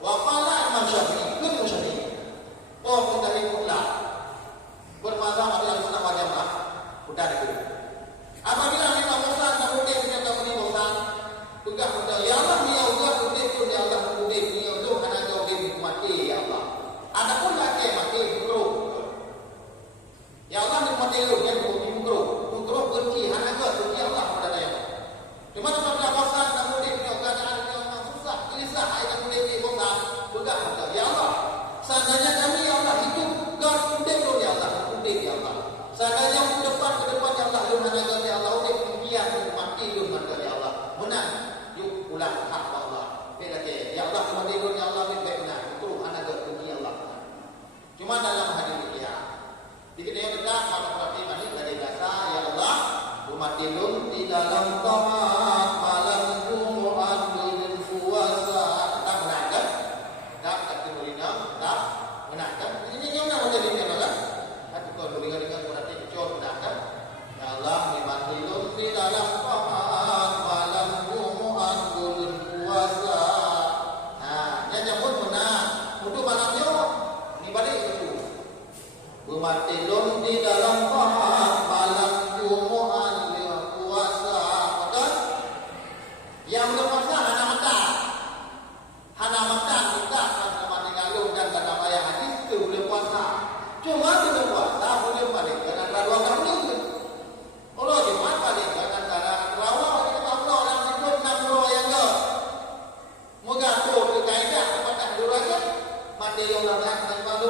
wa qala Imam Syafi'i kun Syafi'i oh kita ikutlah bermazhab ahli sunnah wal jamaah sudah itu apabila memang bosan kemudian kita tak bosan juga ya Allah dia juga kemudian pun ya Allah kemudian dia untuk anak jauh di mati ya Allah adapun laki mati makruh ya Allah nikmati lu yang makruh benci anak jauh benci Allah pada dia cuma apabila bosan kemudian dia keadaan dia memang susah gelisah kemudian dia bosan juga ya Allah seandainya kami ya Allah hidup dan kemudian ya Allah ya Allah seandainya ke depan ya Allah lu hanya ya Allah udah kemudian mati lu ya Allah menang yuk ulang hak Allah beda ke ya Allah kemudian ya Allah lebih benar itu anak ya Allah cuma dalam hadis dia dikit yang dekat pada berarti mani dari bahasa ya Allah umat ilun di dalam taat malam Jumat dan puasa tak menangkan tak kemudian tak menangkan ini yang mana jadi adalah kalau dengan berarti kecil menangkan ya Allah dimatilun di dalam taat malam Jumat dan puasa yang nyebut menang untuk malamnya ini balik itu dimatilun di dalam taat malam Jumat dan puasa betul yang berpuasa hana makan kita sama dengan lu dan dalam ayat hadis itu boleh puasa cuma boleh puasa boleh balik dengan dua kali Allah Jumat balik dengan antara rawah kita Allah orang sebut 60 yang enggak moga tu kaidah kepada dulu aja mati yang orang dan malu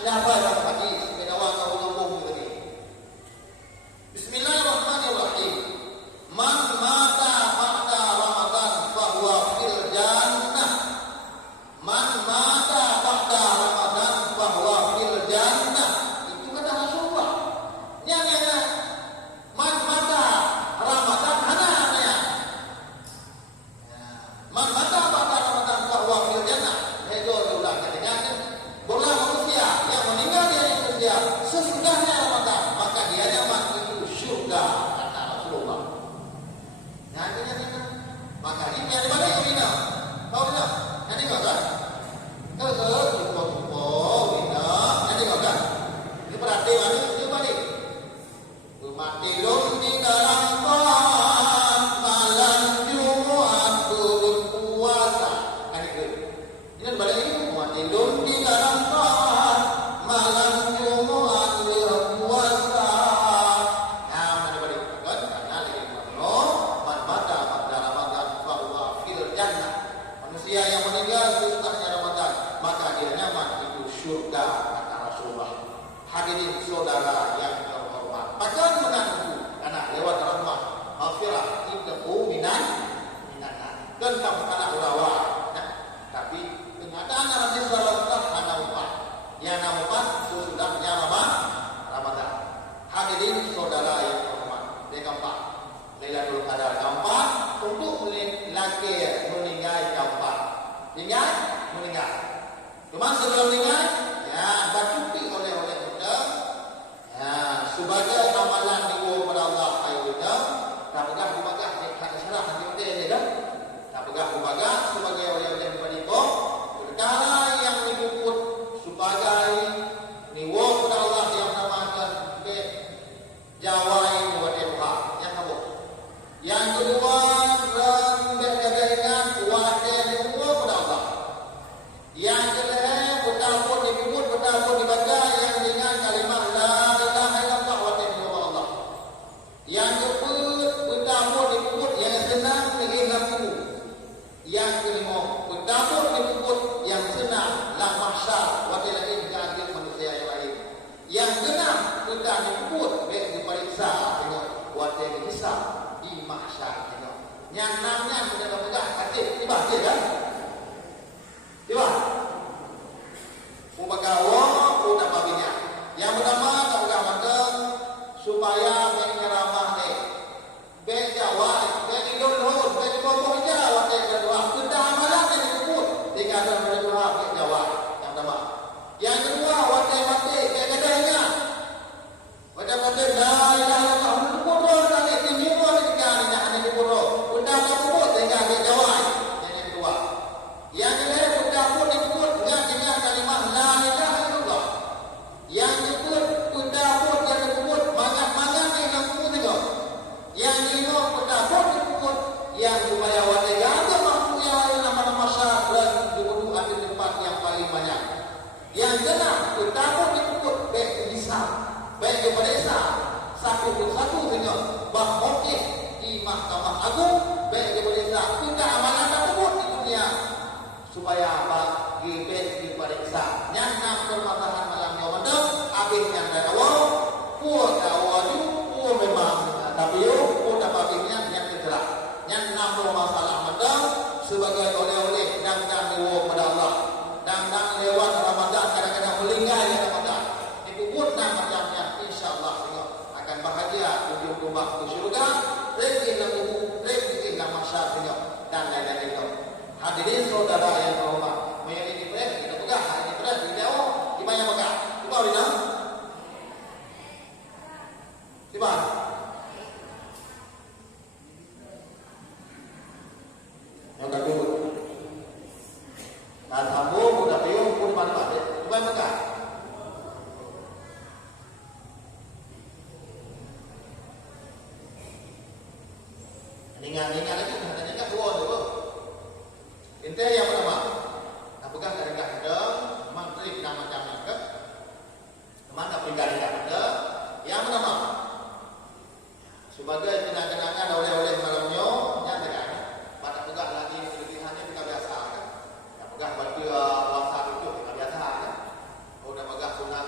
Kenapa dalam hadis Menawan kau ngomong tadi. Bismillahirrahmanirrahim. Man mata ba'da Ramadan fahuwa fil jannah. Man mata ba'da Ramadan fahuwa fil jannah. Itu kata Rasulullah. Nyanya man mata Ramadan hana. Man mata ba'da Ramadan fahuwa fil jannah. Itu diulang dengan bola manusia yang meninggal di hari manusia sesudahnya Ramadan, maka dia mati itu surga kata Rasulullah. Maka ini yang mana yang bina? Tahu tidak? Nanti kau kan? Cukup bina. Nanti kau kan? Ini berarti mana? Ini balik. Mati dong di dalam malam Jumat berpuasa. Nanti kau. Ini balik ini mati dong di dalam malam Jumat berpuasa. Nah, mana balik? Kan? Karena lagi man mata pada Ramadan fahuwa fil jannah. Manusia yang meninggal sesudahnya Ramadan, maka dia nyaman itu surga kata Rasulullah. Hadirin saudara yang terhormat, bacaan menantu karena lewat rahmat maghfirah itu minan dan kamu anak urawa. Nah, tapi kenyataan Nabi sallallahu alaihi wasallam hanya empat. Yang empat sesudahnya Ramadan. Hadirin saudara yang terhormat, yang keempat Lailatul Qadar keempat untuk laki meninggal keempat. Meninggal. Cuma sebelum meninggal, ya bercuti oleh kita. Ya, sebagai amalan diwa kepada Allah ayo kita. Tak pegah dibagah dekat syarah nanti kita dah. Tak pegah dibagah sebagai oleh-oleh kepada kita. Perkara yang disebut sebagai diwa kepada Allah yang namakan jawai buat Tuhan. Yang kedua. Yang kedua, dengan kuatnya diwa kepada Allah. Yang kedua, bertahun disebut bertahun dibaca yang dengan kalimat la ilaha illallah wa ta'ala Allah. Yang kedua, bertahun disebut yang senang dengan laku. Yang kelima, bertahun disebut yang senang la mahsyar wa ta'ala ganti manusia yang lain. Yang keenam, kita disebut baik diperiksa tengok wa ta'ala hisab di mahsyar tengok. Yang enamnya sudah berpegang hati tiba kan? Tiba. Pembagawa udah baginya. Yang pertama tak pegang mata supaya mengeramah deh. Bejawai, bejidulun, bejibobong jawab deh kedua. Sudah amalan yang disebut tinggal dalam berdoa bejawai. Yang pertama. Yang kedua wate-wate bejadahnya. Wate-wate la ilaha illallah pura kali ini pura kali ini hanya pura. Sudah disebut tinggal bejawai. Yang kedua. Yang kedua sudah pun disebut dengan kalimat la ilaha illallah. Yang kedua sudah pun yang disebut mangan-mangan yang disebut tengok. Yang kedua sudah pun disebut yang supaya warga ada mampunya nama-nama syarat duduk ada tempat yang paling banyak. Yang keenam sudah pun disebut baik bisa baik kepada Isa satu persatu tengok bahokeh di Mahkamah Agung baik kepada Isa tidak amalan tersebut di dunia supaya apa gibet diperiksa nyana permasalahan malam Ramadan habis yang dakwah puas dakwah itu memang tapi yo dapat yang terjerat nyana permasalahan Ramadan sebagai oleh-oleh dan diwa kepada Allah dan lewat Ramadan kadang-kadang melinggai Ramadan itu pun macamnya insyaallah akan bahagia ujung rumah ke syurga rezeki dan rezeki dan masyarakat dan lain-lain itu. Hadirin saudara yang terhormat, mengenai dipres kita pegang, hari dipres di jauh, di mana pegang? Coba Rina. Coba. Yang kedua. Dan kamu sudah piung pun mana-mana. Coba pegang. Ingat lagi, ingat dua dulu. Inti yang pertama, apakah dari ada menteri nama-nama ke? Kemana pindah ada? Yang pertama, sebagai kenang-kenangan oleh-oleh malamnya, nyatakan pada pegang lagi kelebihannya kita biasa kan? Yang pegang bagi puasa itu kita biasa kan? Udah pegang sunat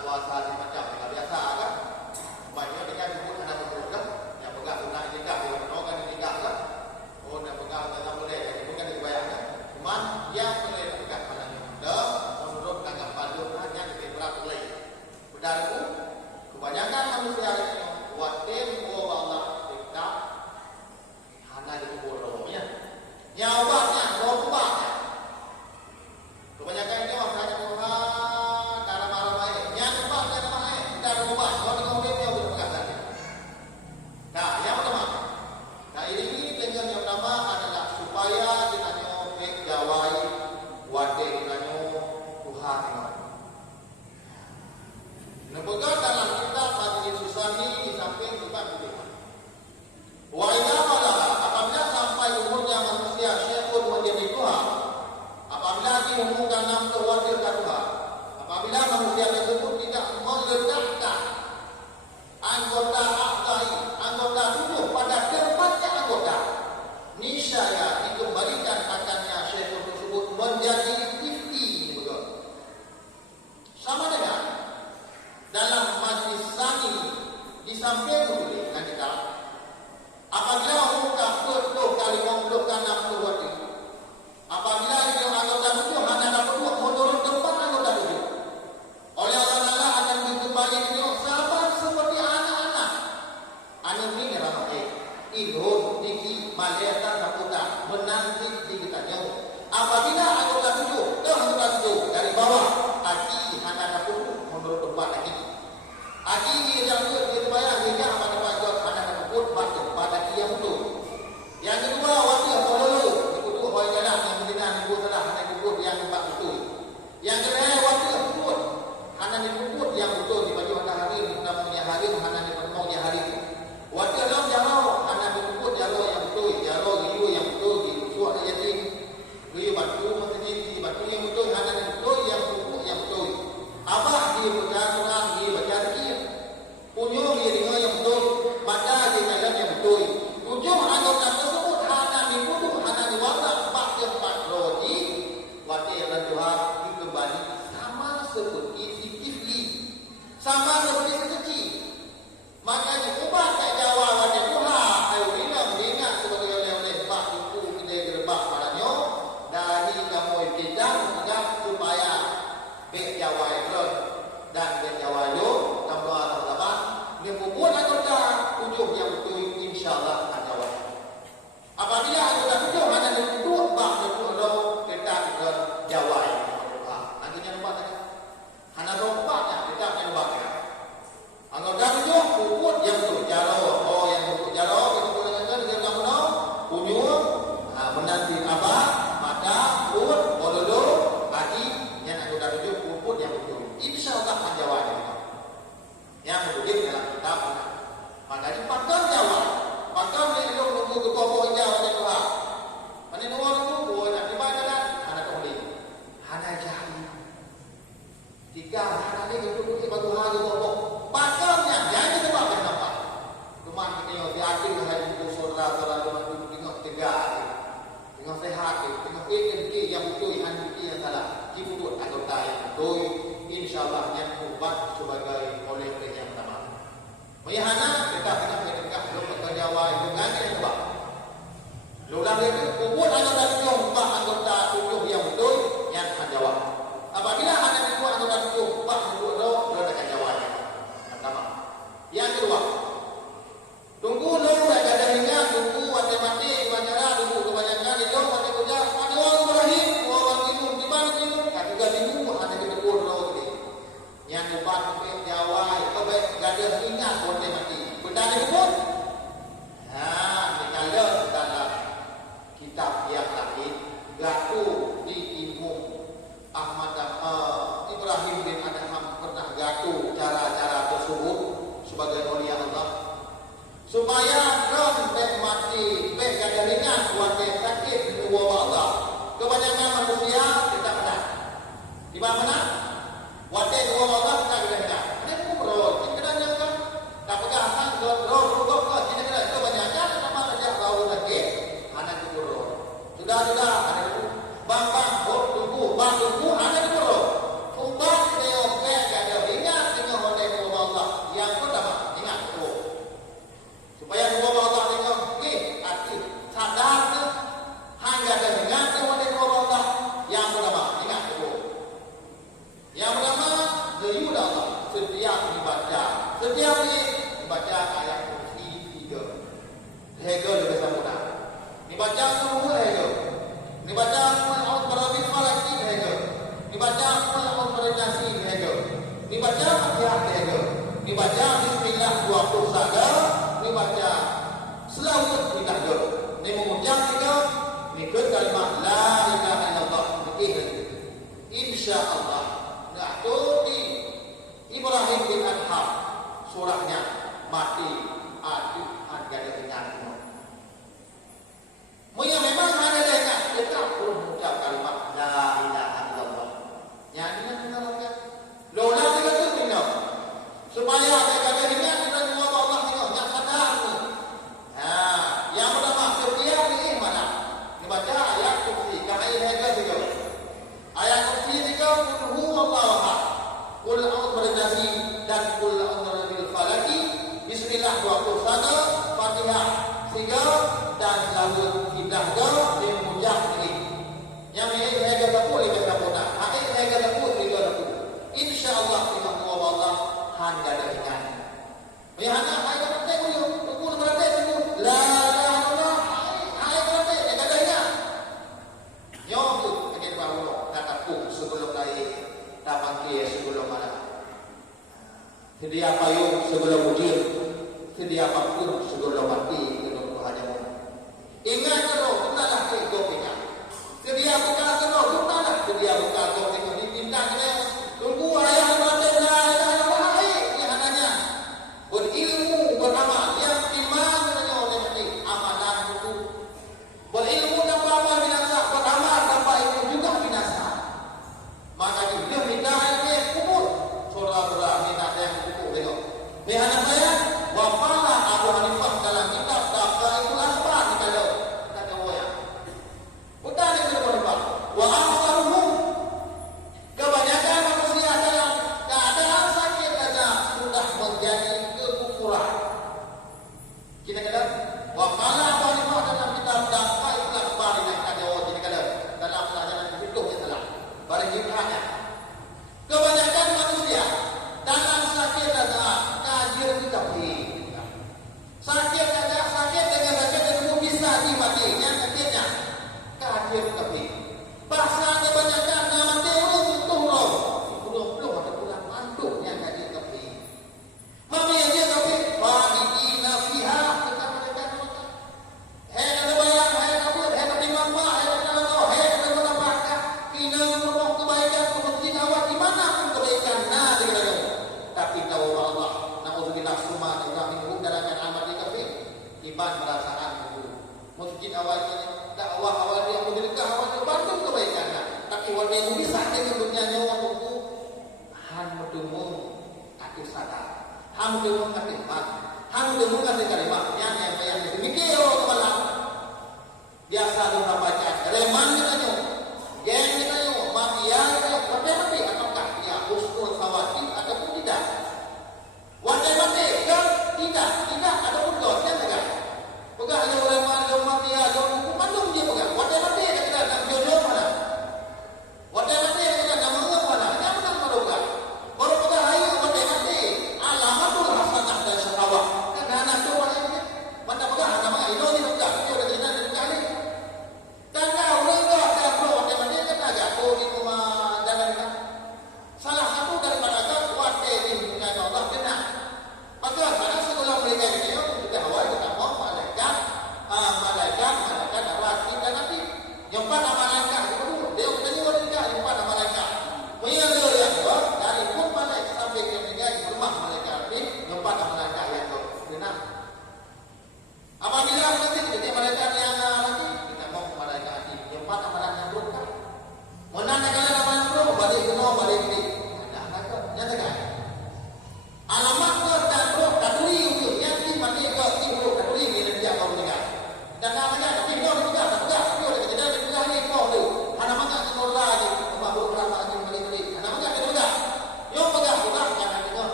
jawai wate dinanyo Tuhan tengok. Nemboga dalam kitab Majelis Susani di samping kitab Al-Quran. Wa idza balagha, apabila sampai umurnya manusia syekhun menjadi Tuhan, apabila diumumkan 60 wakil Tuhan, apabila manusia tersebut tidak meledakkan anggota tubuh pada tempatnya anggota, niscaya dikembalikan akannya syekhun tersebut menjadi tifti, betul. Sama dengan dalam majlis sani di samping tulis dan kita, apabila muka betul kali memblokkan 60 wakil, apabila itu anggota tubuh hanya dapat menurut tempat anggota tubuh, oleh Allah Taala akan dikembali beliau sahabat seperti anak-anak. Anu ini ramai ilhun diki malaikat takuta menanti di kitanya. Apabila anggota tubuh dari bawah, aki hanya dapat menurut tempat lagi. Aki yang dibayar hingga pada pajak hanya dapat pada yang betul. Yang kedua wakil lalu itu hoy jalan yang menjenan ibu telah hanya ikut yang empat betul. Yang kedua wakil ikut hanya ikut yang betul di baju anda hari namanya hari hanya di permaunya hari. Wakil dalam jauh hanya ikut jalur yang betul, jalur itu yang betul di suara jadi dia batu mesti batu yang betul hanya betul yang betul. Apa dia berjalan dia berjanji punya dirinya yang betul, mata dia jalan yang betul. Tujuh anggota tersebut hanya dibunuh, hanya diwakil 4 rodi. Wakil yang Tuhan dikembali sama seperti tifli, sama seperti kecil. Maka diubah ke Jawa wakil Tuhan. Ayo ingat sebagai oleh-oleh bak itu kita gerbak padanya dari kamu bidang menegak supaya bek Jawa itu dan bek Jawa itu tambah teman-teman dia membuat anggota tujuh yang betul insyaAllah akan Jawa. Apabila anggota tujuh hanya duduk bak duduk kita ke Jawa itu nantinya nampak saja hanya rompaknya kita akan nampak anggota tujuh puput yang betul jaro yang puput jaro itu boleh dengan kamu punya menanti apa mata puput boleh lagi yang anggota tujuh puput yang betul insyaAllah akan Jawa yang mungkin dalam kitab. Maka dipakam Jawa, pakam dia nunggu ke kokoh Jawa dan Tuhan. Mana nunggu nak di mana kan? Hana tohli, hana jahil. Jika hana ni untuk batu hari kokoh, pakamnya jangan sebab kenapa? Cuma kita yang diakhir hari itu saudara-saudara itu tengok tegak, tengok sehat, tengok ini yang betul, yang salah. Jibut anggota yang betul, insyaAllah yang ubat sebagai oleh-oleh yang pertama. Mayahana kita kena menegak belum ke Jawa itu kan yang buat. Lulang itu kubur anggota tujuh, 4 anggota tujuh yang betul yang akan Jawa. Apabila hanya dibuat anggota tujuh, 4 yang betul belum akan Jawa yang pertama. Yang kedua, tunggu lalu ada hingga tunggu mati wawancara tunggu kebanyakan itu mati kerja ada orang berakhir orang itu di mana itu ketiga minggu hanya ditegur lalu yang depan Jawa itu baik gada ingat boleh mati benda disebut kita lihat dalam kitab yang lain gatu di ilmu Ahmad Ibrahim bin Adham pernah gatu cara-cara tersebut sebagai mulia Allah supaya rom mati gada ringan wajah sakit dua Allah kebanyakan manusia tidak benar di mana wate dua Allah tak ada. Ini kubro, ini kena jangan. Tak pegang roh ke sini kena kebanyakan sama saja tahu lagi. Anak kubro. Sudah ada bang tunggu anak kubro. Ubah dia ada ingat dengan wate dua Allah yang pertama ingat tu. Supaya dua Allah tengok aktif sadar hanya ada ingat dengan wate dua Allah yang pertama ingat tu. Yang pertama, zayud Allah setiap dibaca ayat kursi 3. Hegel lebih sempurna. Dibaca semua Hegel. Dibaca al Barabil Falaki Hegel. Dibaca al Barinasi Hegel. Dibaca Fatihah Hegel. Dibaca Bismillah 20 saga. Dibaca selawat kita Hegel. Ini mengucap kita, ini ke kalimah la ilaha illallah. Insyaallah. Nah, tu di Ibrahim bin Adham surahnya mati aduh ada dengan Muya memang ada dengan tetap belum mengucap kalimat la ilaha illallah. Yang ini mengarahkan lola tidak tu minum supaya mereka ingat dan nama Allah tengok yang sadar ni. Yang pertama setiap ni mana? Dibaca ayat kursi, ayat harga juga. Ayat kursi juga qul huwallahu ahad. Qul a'udzu birabbin dan qul a'udzu birabbil falaq. Bismillah 21, Fatihah 3 dan lalu kita di mujah ini. Yang ini harga tak boleh kita guna. Ini harga tak boleh kita guna. Insyaallah kita mau Allah hanya dengan. Mihana ayat kita dulu, qul berapa dulu? La ilaha illallah. Ayat berapa? Kita dengar. Nyobut ini baru kata pun sebelum lain, taman dia sebelum malam. Sedia payung sebelum hujan, sedia apapun sebelum mati dengan Tuhanmu. Ingat terus, bukanlah kehidupannya. Sedia bukan terus, bukanlah sedia bukan terus di bintangnya. Tunggu ayah berada la ilaha illallah. Ini hananya berilmu beramal yang iman dengan orang ini amalan itu. Berilmu dan beramal binasa, beramal tanpa ilmu juga binasa. Maka dia minta ilmu kubur. Saudara-saudara minta yang kubur tengok. Mihana saya wafala Abu Hanifah dalam kitab Taqaibul Asfar di kalau kata saya. Bukan itu berubah. Wa aktsaruhum kebanyakan manusia dalam keadaan sakit saja sudah menjadi kekufuran. Kita kata wafala Abu Hanifah dalam kitab Taqaibul Asfar di kata saya kalau dalam pelajaran itu salah. Balik ditanya. Kebanyakan manusia dalam sakit saja kajir dikafir. Sakit saja sakit dengan bisa dimati yang sakitnya kajir dikafir. Bahasa kebanyakan nama terus turun. Belum ada pulang manduk yang kajir dikafir. Mami yang dia kafir fa'idina fiha kita mereka hei ada bayang hei kabur hei terima apa hei terima hei terima apa kina memohon kebaikan kepentingan awak di mana pun kebaikan nah dengan tapi tahu Allah naudzubillah summa Ibrahim darangan amat di kafir iman perasaan itu mungkin awalnya dakwah awal dia mendirikan awal bantu kebaikannya tapi warna yang bisa dia hidupnya nyawa buku han medumung aku sadar han medumung kata iman han medumung kata kalimat yang demikian malam biasa dulu baca reman kita nyo geng kita nyo mafia mati ataukah ya husnul khawatim ataupun tidak mati kan tidak ataupun dosa tidak bukan hanya reman mafia hukum mandung dia bukan mati kita nak jodoh mana mati kita nak mengapa mana jangan meruga baru kita hayu mati alamatul hasanah dan syahwat kan anak tu orang mata bukan nama ini bukan dia udah jadi kali dan kau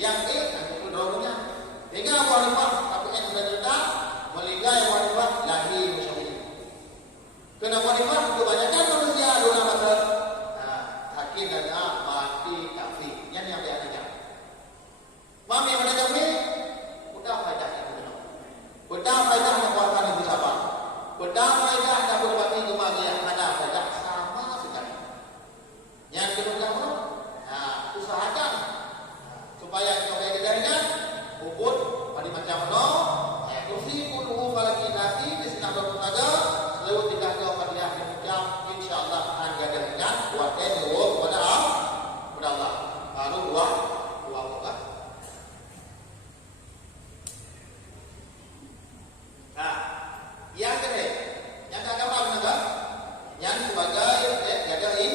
Yang ini nanti pendorongnya. Hingga Abu Hanifah tapi yang sudah tetap melinggai Abu Hanifah lahir Syafi'i. Karena Abu Hanifah kebanyakan manusia dona mazhab. Nah, hakim dan mati kafir. Yang biasanya. Mami mana kami? Udah faedahnya betul. Udah faedahnya puasa itu sabar. Udah faedah tak berbagi kebahagiaan ada faedah sama sekali. Yang kedua usahakan supaya kita jaringan ubud pada macam no kursi kudu falaki nasi di sini ada tenaga selalu tidak ke Fatihah yang ucap insyaallah akan jaringan buat dua kepada Allah lalu dua apa yang kedua yang agama tenaga yang sebagai jagain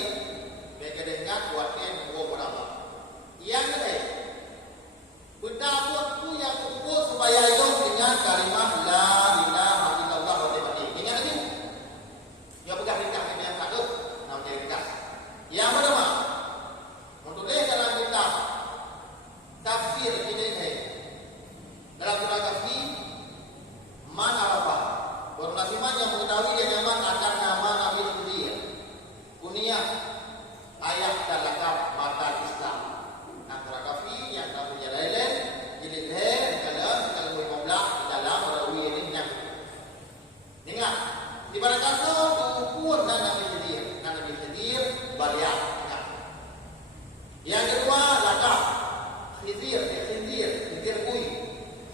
jaringan buat dua kepada Allah. Yang kedua, berdapur tu yang ukur supaya hidup dengan kalimah la ilaha illallah wa ta'ala. Ingat lagi? Yang pegang ringkas ini yang satu, namanya ringkas. Yang pertama, menulis dalam kitab tafsir ini dalam kitab tafsir man arafah. Bernasiman yang mengetahui dia nyaman akan nama Nabi sendiri. Kuniyah ayat dan lakab mata Islam. Antara kafi yang kamu jalain, jilid kalau 15 dalam rawi ini yang. Ingat, di mana kata ukur dan Nabi sedir bariat. Yang kedua lakab khizir kui,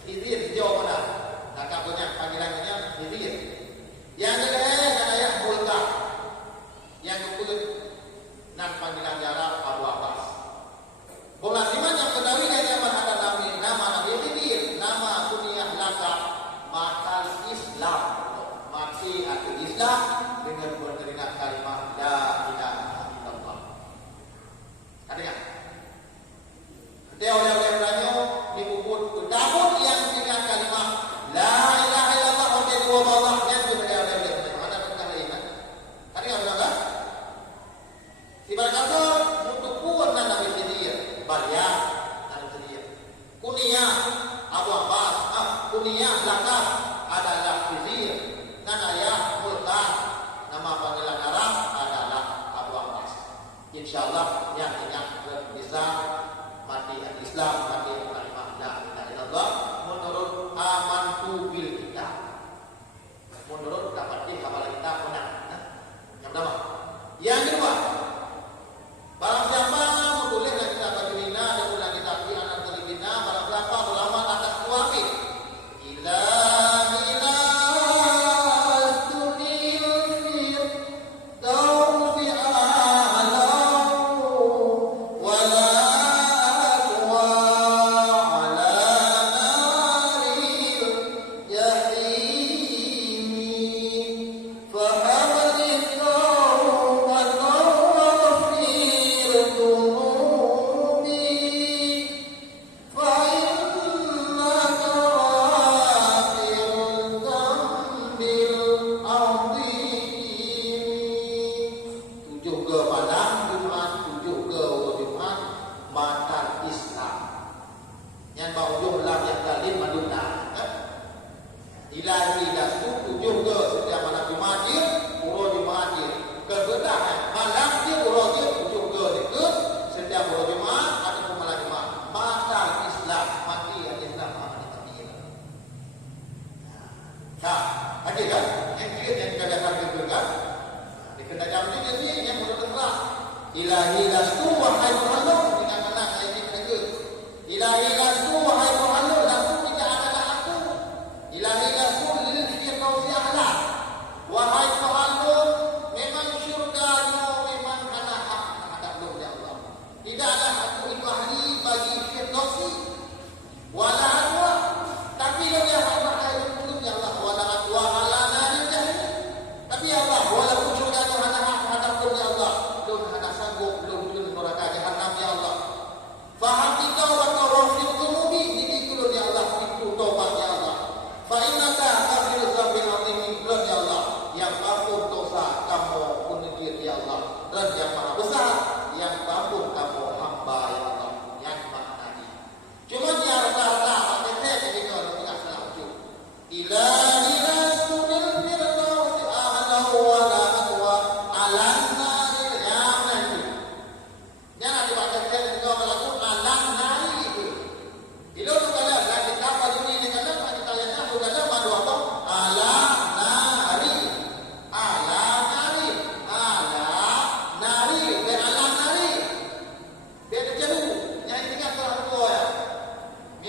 khizir hijau mana? Lakabnya panggilannya khizir. Yang ketiga ayat mulka. Yang keempat dan panggilan jarak Abu Abbas. Penasiman yang ketahui dia ada nama Nabi Khidir, nama kuniyah lakab matal Islam, mati atau Islam dengan berteringat kalimah la ilaha illallah. Adanya. Dia oleh bertanya dikubur kedapur yang dengan kalimah la ilaha illallah oleh dua bawah yang sudah oleh bertanya. Mana pernah ingat? Adanya benar? Ibarat kata untuk kuat Nabi Khidir bariat Nabi Khidir. Kuniyah Abu Abbas, kuniyah lakab adalah Khidir dan ayah mulkan nama panggilan Arab adalah Abu Abbas. InsyaAllah yang ingat bisa mati Islam, mati kalimah la ilaha illallah menurut amantu bil kitab. Menurut dapat dihafal kita benar. Yang pertama. Yang kedua, barang siapa menulis dan kita bajulina dan ulang kita anak telibina, barang siapa ulama atas suami ilahi dasu tujuh ke setiap malam Jumatir, urut Jumatir. Kebetulan malam dia urut dia tujuh ke setiap urut Jumat ataupun malam Jumat. Masa Islam mati Islam mati. Nah, ada kan? Yang kadang-kadang kita kan? Di kena jam juga ni yang mudah terserah. Ilahi dasu wahai Tuhanku dengan anak saya ini kena. Ilahi dasu wahai Tuhanku dasu tidak adalah aku. Ilahi dasu lil firdaus a'la. Wahai Tuhanku, memang syurgamu memang adalah hak hadapmu ya Allah. Tidaklah aku itu ahli bagi firdaus wala adwa, tapi dia Allah ayat ya Allah wala adwa ala nari jahannam. Tapi Allah walaupun syurgamu adalah hak hadapmu ya Allah, belum ada sanggup belum neraka jahanam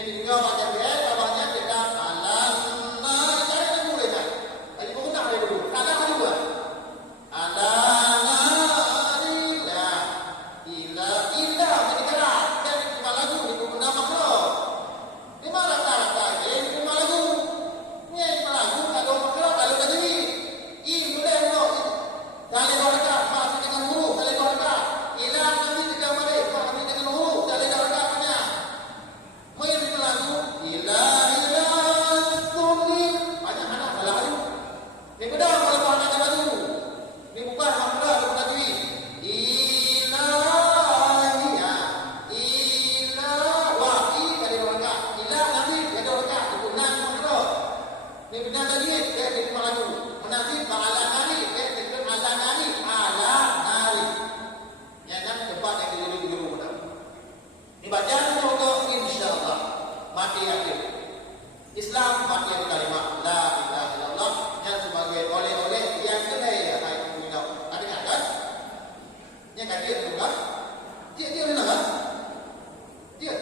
Ini juga macam dia, kabarnya kita alam cari dulu ya. Tadi pun tak ada dulu. Ada hari dua. Alam ila jadi kerat. Jadi cuma lagu itu benda makhluk. Di mana kata ini cuma lagu. Ini cuma lagu kalau makhluk kalau jadi. Ini boleh no. Kali mereka masih dengan huruf, kali mereka ila kami tidak boleh, kami dengan huruf, kali mereka punya. Mungkin lagu ila tuli banyak anak salah lagu. Ini beda kalau anak lagu. Ini bukan makhluk bukan diri. Ila wa kali mereka ila nabi kali mereka itu nan makhluk. Ini benar tadi dia di lagu. Menanti ala nari ala nari yang kan tempat yang dijuru-juru benar. Ini bacaan juga insyaAllah mati yakin Islam mati yakin kalimat la ilaha illallah yang sebagai oleh-oleh yang kedai ya hai minau ada kan yang kan dia juga dia mana kan dia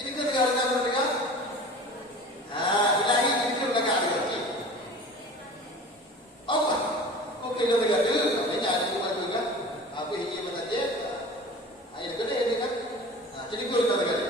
ini kan negara mereka ilahi itu mereka ada apa kok kita negara namanya ada juga apa ini mana dia ayat gede ini kan jadi gue kita negara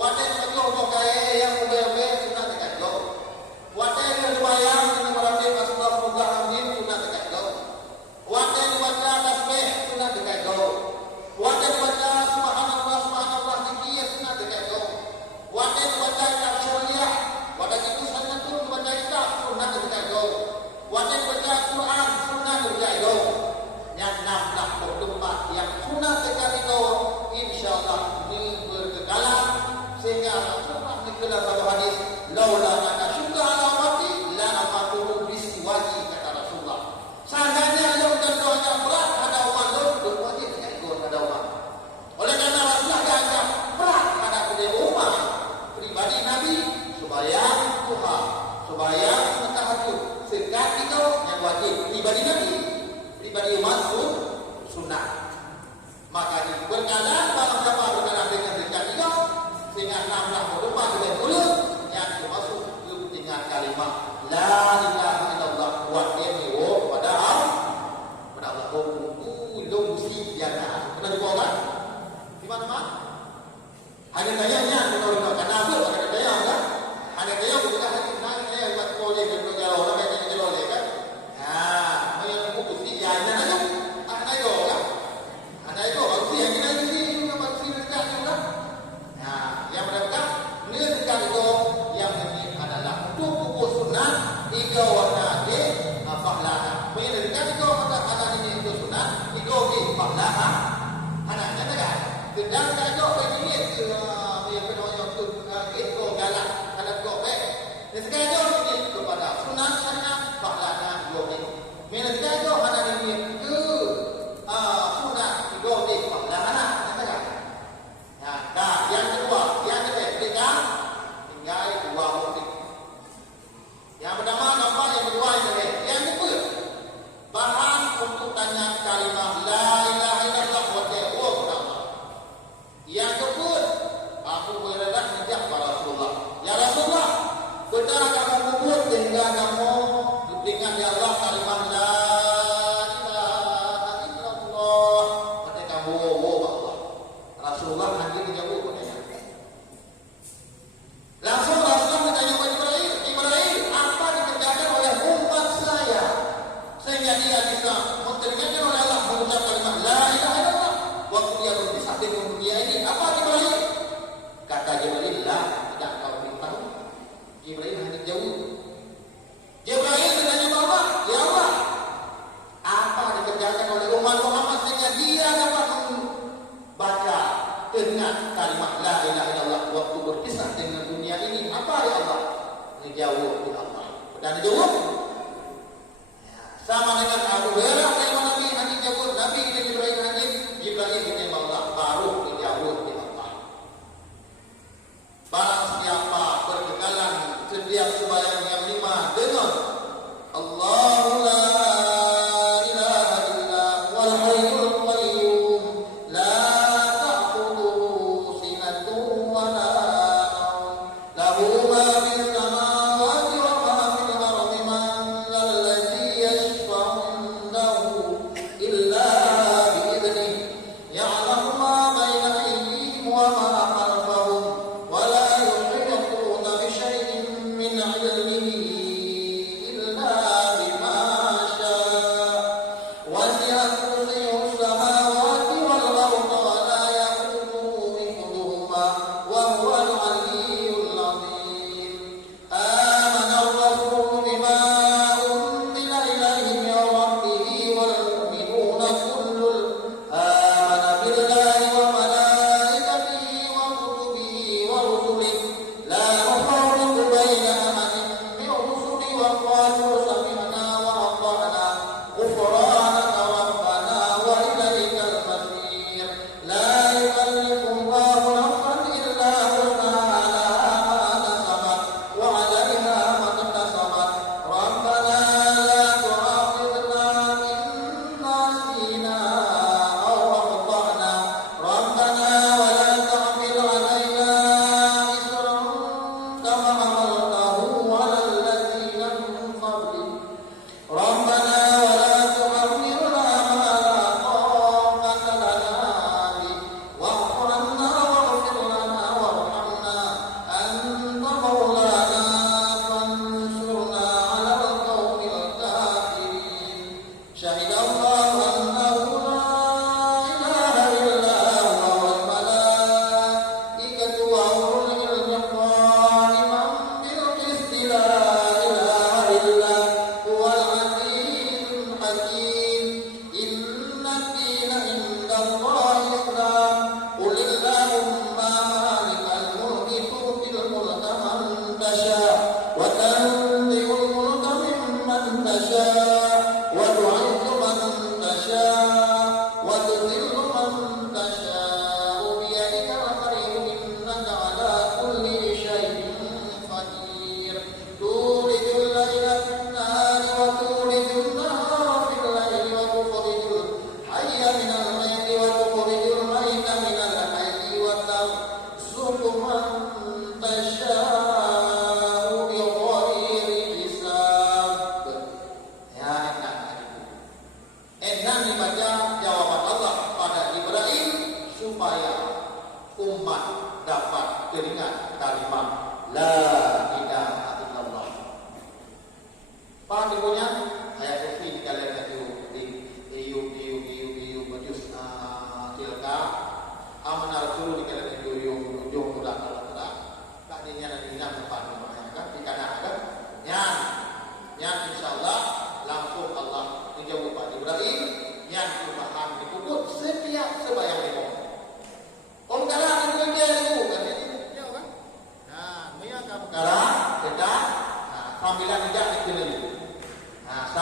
What pribadi Nabi, pribadi umat sunnah. Maka berjalan malam dapat berjalan dengan dekat juga, sehingga 6 depan dengan mulut yang termasuk dengan kalimat La ilaha illallah wa demiwo pada Allah ulung si biana. Pernah jumpa kan? Di mana-mana? Ada dayanya kita karena apa? Ada daya kan? Ada daya bukan hanya nanya buat kolej dan kalau orang yang kolej kan? Yang buku si biana aja. Ada itu kan? Ada itu kalau si yang kita ini juga masih dekat juga. Yang berdekat ini dekat itu yang ini adalah untuk buku sunnah tiga warna di pahlawan. Mendekat itu ada ini itu sunnah tiga di pahlawan. Anaknya kan? Sedang saja begini yang kedua yang itu galak ada gobe. Sekarang ini kepada sunnah sunnah pahlawan dua ini. Mendekat itu ada ini ke sunnah tiga di pahlawan. Nah, yang kedua, yang ketiga tinggal dua bukti. Yang pertama nampak yang kedua yang kedua bahan untuk tanya kalimat la ilaha illallah wa ta'ala. Yang kedua aku berada menjak pada Rasulullah. Ya Rasulullah, benar kamu kubur sehingga kamu dengan ya Allah kalimat la ilaha illallah. Kata kamu Allah. Rasulullah hadir dijawab katanya. Langsung Rasulullah bertanya kepada Jibril, apa dikerjakan oleh umat saya sehingga dia bisa mengerjakan oleh Allah mengucap kalimat la ilaha illallah waktu dia berpisah dengan dunia ini. Apa Jibril? Kata Jibril, la, tidak kau beritahu. Jibril hanya jauh. Jibril bertanya Allah, ya Allah, apa dikerjakan oleh umat Muhammad sehingga dia dapat baca dengan kalimat la ilaha illallah waktu berpisah dengan dunia ini. Apa ya Allah? Dijawab oleh Allah. Dan dijawab sama dengan Abu Hurairah dengan Nabi hanya jawab Nabi dan Jibril hanya Jibril dengan Allah baru dijawab oleh Allah. Barang siapa berkegalan setiap sembahyang yang 5 dengan Allahu la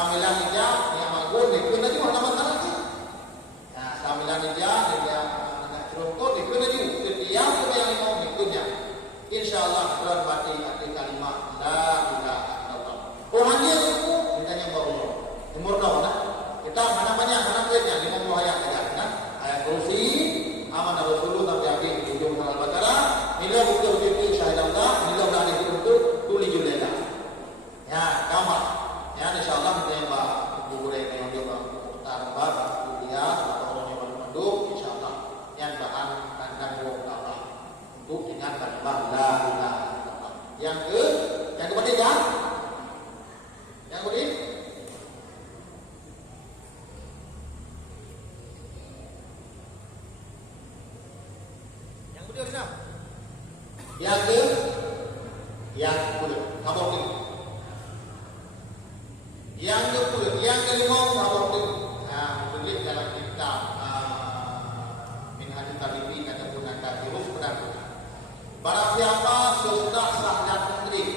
Samilan dia yang magun ni kena juga nama masalah ni. Nah, samilan dia nak contoh ni kena juga. Setiap yang mau ikutnya. Insyaallah berat mati arti kalimat la ilaha illallah. Oh hanya itu ditanya baru. Umur dah nah. Kita mana-mana mana-mana 50 ayat saja nah. Ayat kursi amanah Rasulullah terjadi di ujung Al-Baqarah. Nilai betul-betul syahadat, nilai berani untuk tulis julelah. Ya, kamar. Ya, insyaallah kita buku yang dia tambah kuliah atau orang yang manduk insyaallah yang bahan tentang Allah untuk dengan kalimat la ilaha illallah. Yang ketiga yang kedua yang kelima sabuk tulis dalam kitab Minhajul Talibin ataupun ada huruf pedang. Barang siapa sudah sah dan mengkrik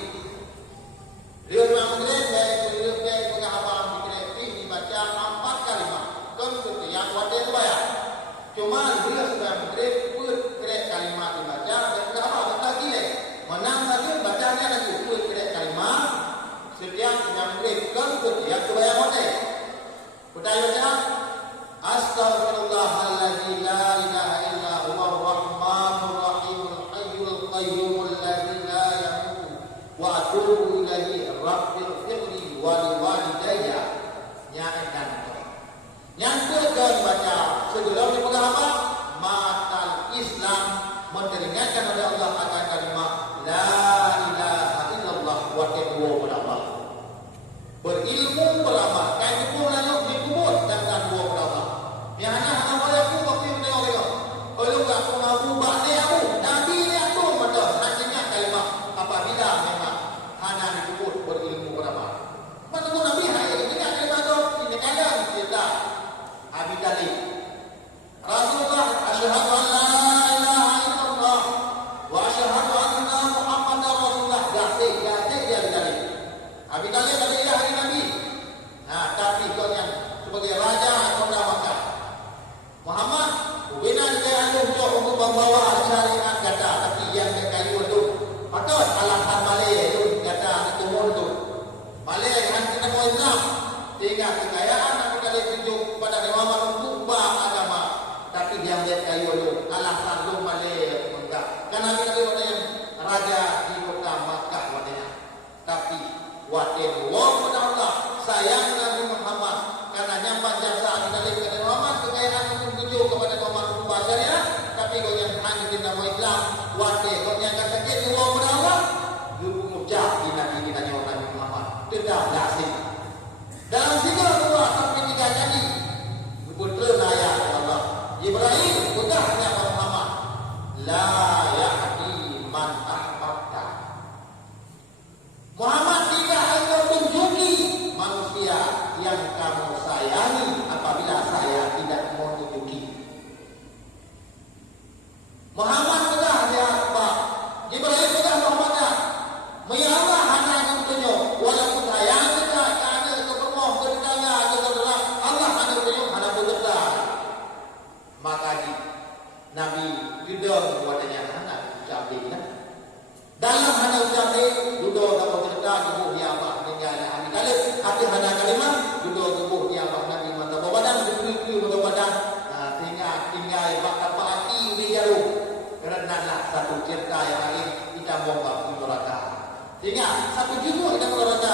dia mengkrik dari penghabaran dikreatif dibaca 4 kalimat kemudian yang wadah bayar cuma dia sudah mengkrik krek kalimat dibaca dan penghabaran lagi menang lagi bacanya lagi krek kalimat setiap yang mengkrik kemudian bayar wadah budaya baca Astaghfirullahalladzi la ilaha illa huwar rahmanur rahimul hayyul qayyumul ladzi la yamut wa atubu ilaihi rabbil firli wa liwalidayya nyaetan yang kedua baca sebelum dipegang apa matal Islam menderingatkan oleh Allah akan kalimat la ilaha illallah wa kedua berapa berilmu beramal kain kubur lalu dikubur dan dua berapa yang hanya boleh aku waktu itu tengok kalau enggak aku bakni aku nabi ni aku betul nantinya kalimat apabila memang hanya dikubur berilmu beramal mana tu nabi hai ini kalimat tu ini kadang kita Abi Talib Rasulullah asyhadu an la ilaha illallah wa asyhadu anna Muhammadar Rasulullah gasih dia Talib Abi Talib adalah hari Nabi. Nah, tapi kau yang sebagai raja atau Makkah. Muhammad, bina dia untuk membawa syariat kata, tapi yang dia kayu itu, patut alasan Malay itu kata itu mundur. Malay yang kita mau Islam, sehingga kekayaan Abi Talib tunjuk kepada Muhammad untuk agama, tapi dia kayu itu alasan lu Malay enggak. Karena Abi Talib ada yang raja di kota Makkah wadanya. Tapi watin wong kepada Allah sayang Nabi Muhammad karena nyambat jasa Abi Talib kepada Muhammad kekayaan untuk tujuh kepada Muhammad ubah syariat tapi kau yang hanya di nama Islam watin kau yang akan sakit di wong kepada Allah dulu mucah di Nabi kita nyawa Nabi Muhammad tidak lazim dalam 3 sampai 3 kali putra ayat Allah Ibrahim putahnya Muhammad la yahdi man ahbabta Muhammad tidak hanya tunjuki manusia yang kamu sayangi apabila saya tidak mau tunjuki. Muhammad sudah dia apa? Ibrahim sudah Muhammad dah. Menyala hanya yang tunjuk. Walaupun saya tidak ada kepermoh berdaya kepada Allah hanya tunjuk hanya berbeda. Maka Nabi Yudon wadanya anak ucapin dalam hanya ucapin Yudon kamu cerita tubuh dia apa dengan Abi Talib hati hanya kalimat Yudon tubuh dia apa Nabi mata badan itu mata badan sehingga tinggal apa hati bijaru kerana satu cerita yang lain kita mau neraka sehingga satu juga kita neraka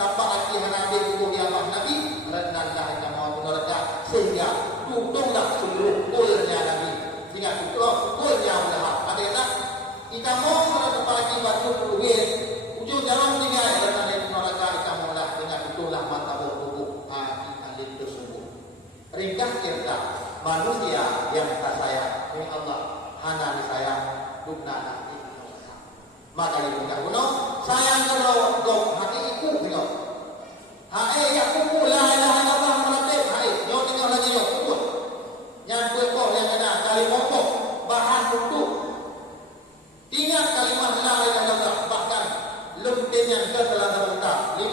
tanpa hati hanya tubuh dia apa Nabi kerana kita mau neraka sehingga tutunglah seluruh kulnya Nabi sehingga tutup kulnya sudah ada kita mau menepati batu peluit ujung jalan tinggal dan ada neraka kita mula dengan itulah mata tubuh kita tersebut ringkas cerita manusia yang tak sayang oleh Allah hanya disayang dukna nanti maka ibu tak kuno sayang kalau dok hati iku kuno hai ya kuku la ilaha illallah melatih hai yo tinggal lagi yo kuku yang berkor yang ada kali pokok bahan untuk ingat kalimat la ilaha illallah bahkan lembutnya setelah terletak 50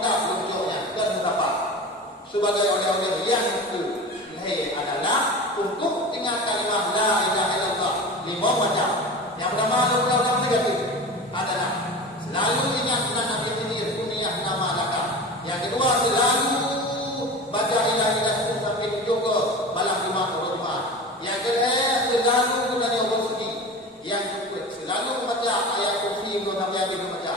kita belum sebagai oleh-oleh yang adalah untuk ingat kalimah la ilaha illallah 5 macam. Yang pertama ulang-ulang negatif adalah selalu ingat nama diri kuniyah nama laka. Yang kedua selalu baca ilaha illallah sampai tujuh ke malam Jumaat. Yang ketiga selalu gunakan bersegi. Yang kedua selalu membaca ayat kursi untuk sampai habis membaca.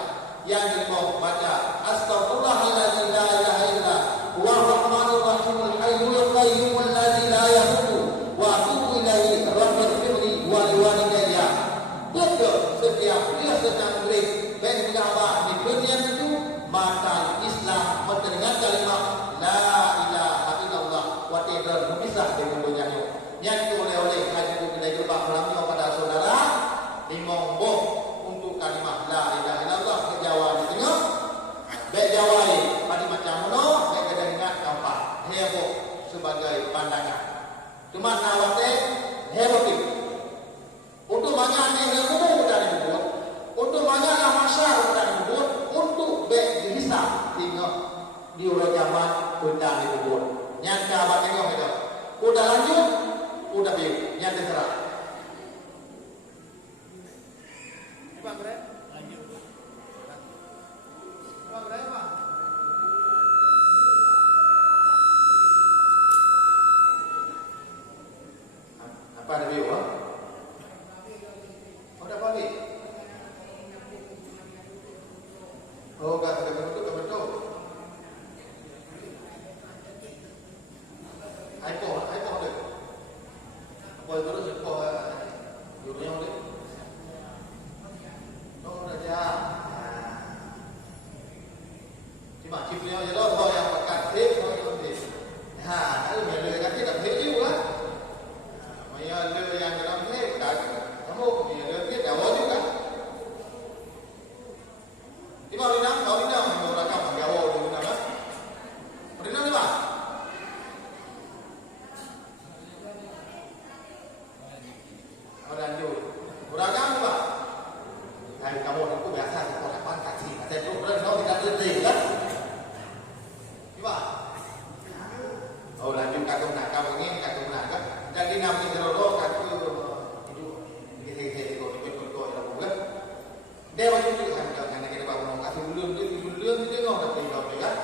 Yang kelima baca astaghfirullahaladzim la ilaha illa huwa rahmanur rahimul hayyul qayyum alladzi la yamutu wa atubu ilaihi rabbighfirli wa liwalidayya. Betul setiap bila sedang tulis baik gambar di dunia itu maka Islam mendengar kalimat la ilaha illallah wa tidak memisah dengan dunia. Yang oleh-oleh haji kita gerbang malamnya pada saudara dimombong untuk kalimat la ilaha illallah ke Jawa di tengah baik Jawa pada macam mana baik ada ingat nampak heboh sebagai pandangan cuma nawate heboh itu untuk banyak ilmu sudah disebut untuk banyak masyarakat sudah disebut untuk baik dihisap tengah di orang zaman sudah disebut yang kabar tengok itu udah lanjut udah biar yang terserah Bang Bre, lanjut. Bang Bre, Pak. Apa ada video, Pak? Oh, ada apa, Pak? Oh, enggak betul. iPhone deh. Apa itu terus dunia deh. Cuma cipnya aja loh, kalau yang pekat tip, kalau itu tip. Nah, kalau yang dekat tip, tak tip juga. Yang dalam tip, tak. Kamu yang dalam tip, jauh juga. Ini mau rinam, mau rakam, jauh dulu nama. Rinam ni pak? Mau lanjut. Rakam ni pak? Hai kamu itu biasa sekolah pantat sih. Macam tu kalau tidak tertib kan? Coba. Oh lanjut kagum nak kamu ini kagum nak kan? Jadi nama terlalu kagum itu hehehe itu yang bukan. Dia macam tu kan kalau kita bangun kasih belum dia ngomong tapi ngomong kan?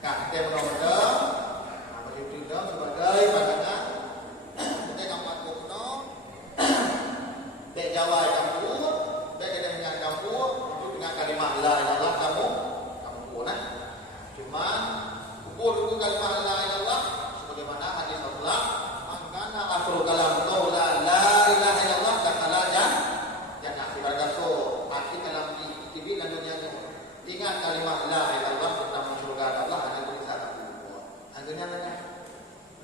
Kan dia ngomong dah. Macam tu dah sebagai pandangan. Kita nampak kuno. Dek Jawa campur. Dengan campur itu dengan kalimat la ilaha illallah kamu pun cuma ukur dulu kalimat la ilaha illallah sebagaimana hadis Rasulullah mangkana akhir kalam qaula la ilaha illallah kata jangan ibarat so akhir kalam di TV dan dunia ini ingat kalimat la ilaha illallah tentang surga Allah hanya bisa satu akhirnya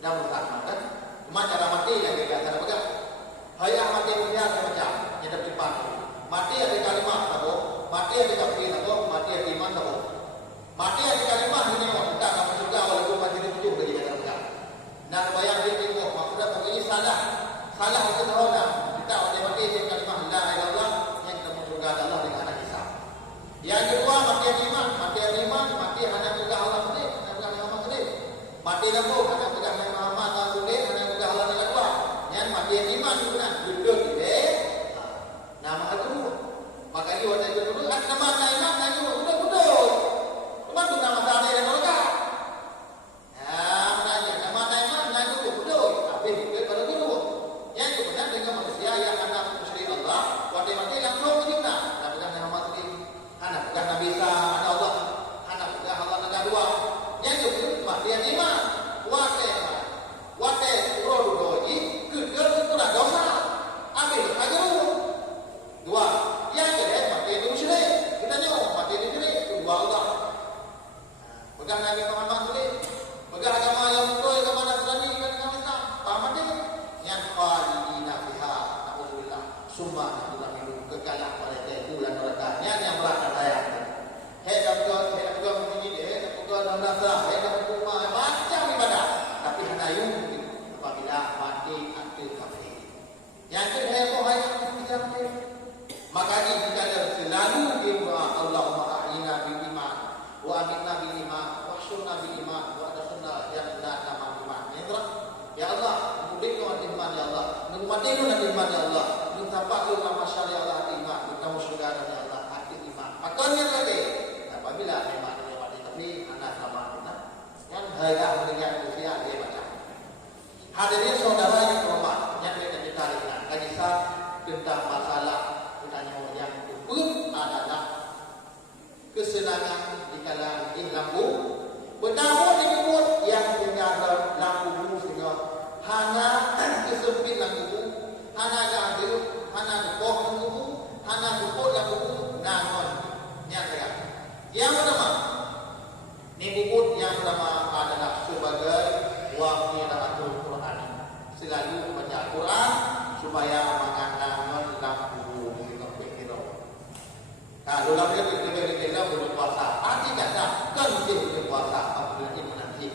dah mustahil kan cuma cara mati yang biasa pegang hayat mati punya macam nyedap cepat mati ada kalimat sabo, mati ada kafir sabo, mati ada iman sabo. Mati ada kalimat ini kita akan masuk surga walaupun mati di ujung dari surga. Nah, bayang dia tengok maksudnya begini salah itu tahu dah. Kita mati ada kalimat la ilaha illallah yang kita masuk surga Allah dengan anak hisab. Yang kedua mati ada iman, mati hanya surga Allah sendiri, hanya surga Muhammad sendiri. Mati sabo hanya surga Muhammad sendiri, hanya surga Allah tidak dua. Yang mati ada iman benar, duduk di nama itu maka dia waktu itu dulu kan nama iman dan itu betul cuma tu nama sana yang mereka maknanya nama iman dan itu betul tapi itu kalau dulu yang itu benar dengan manusia yang anak musyrik Allah waktu mati langsung kita tak pegang nama Muslim anak pegang Nabi Isa anak Allah anak pegang Allah negara dua yang itu mati yang iman waktu dulu ini kerja itu dah dosa ambil aja dua yang kedua mati itu musyrik kita nyawa mati itu musyrik dua Allah pegang Nabi Muhammad musyrik pegang agama yang betul agama Nasrani dan agama Islam paman dia yang khalidina fiha na'udzubillah summa na'udzubillah minum kekalah pada itu dan neraka yang berat saya dah juga begini dia juga dalam Nasrani dah juga macam ibadah tapi hanya yung apabila mati anti kafir yang kedua hanya bicara makanya kita selalu doa Allahumma a'ina bil iman wa aminna bil iman wa hsyurna bil iman wa adkhilna kan harga dengan usia dia macam. Hadirin saudara yang hormat, yang kita lihat lagi tentang masalah bertanya yang pun adalah kesenangan di kalangan lampu. Bernamun disebut yang punya lampu sehingga hanya kesempit lampu, hanya ada, hanya depok lampu, hanya depok lampu, namun nyata. Yang pertama, disebut yang pertama adalah sebagai waqiraatul Quran. Selalu baca Quran supaya mengandangan lampu kita. Kalau lampu kita berpuasa, arti kata kan dia berpuasa apabila dia menanti.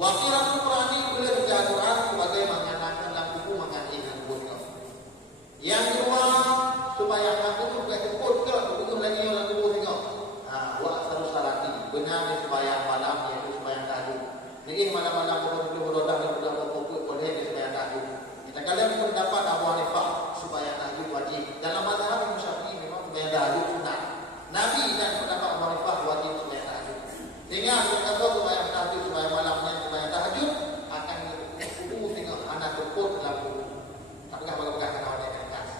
Waqiraatul Quran ini boleh baca Quran sebagai mengandangan lampu mengandangan kita. Yang kedua, supaya lampu itu tidak ikut ke begitu lagi orang tubuh tengok. Wa asarus salati benar supaya malam yaitu supaya tahajud. Jadi malam-malam berdoa boleh supaya tahajud. Kita kalian pendapat Abu Hanifah supaya tahajud wajib. Dalam mazhab Imam Syafi'i memang supaya tahajud sunat. Nabi dan pendapat Abu Hanifah wajib supaya tahajud. Sehingga kita supaya tahajud supaya malamnya supaya tahajud akan kudu tengok anak keput lampu. Tapi enggak bakal kena oleh kas.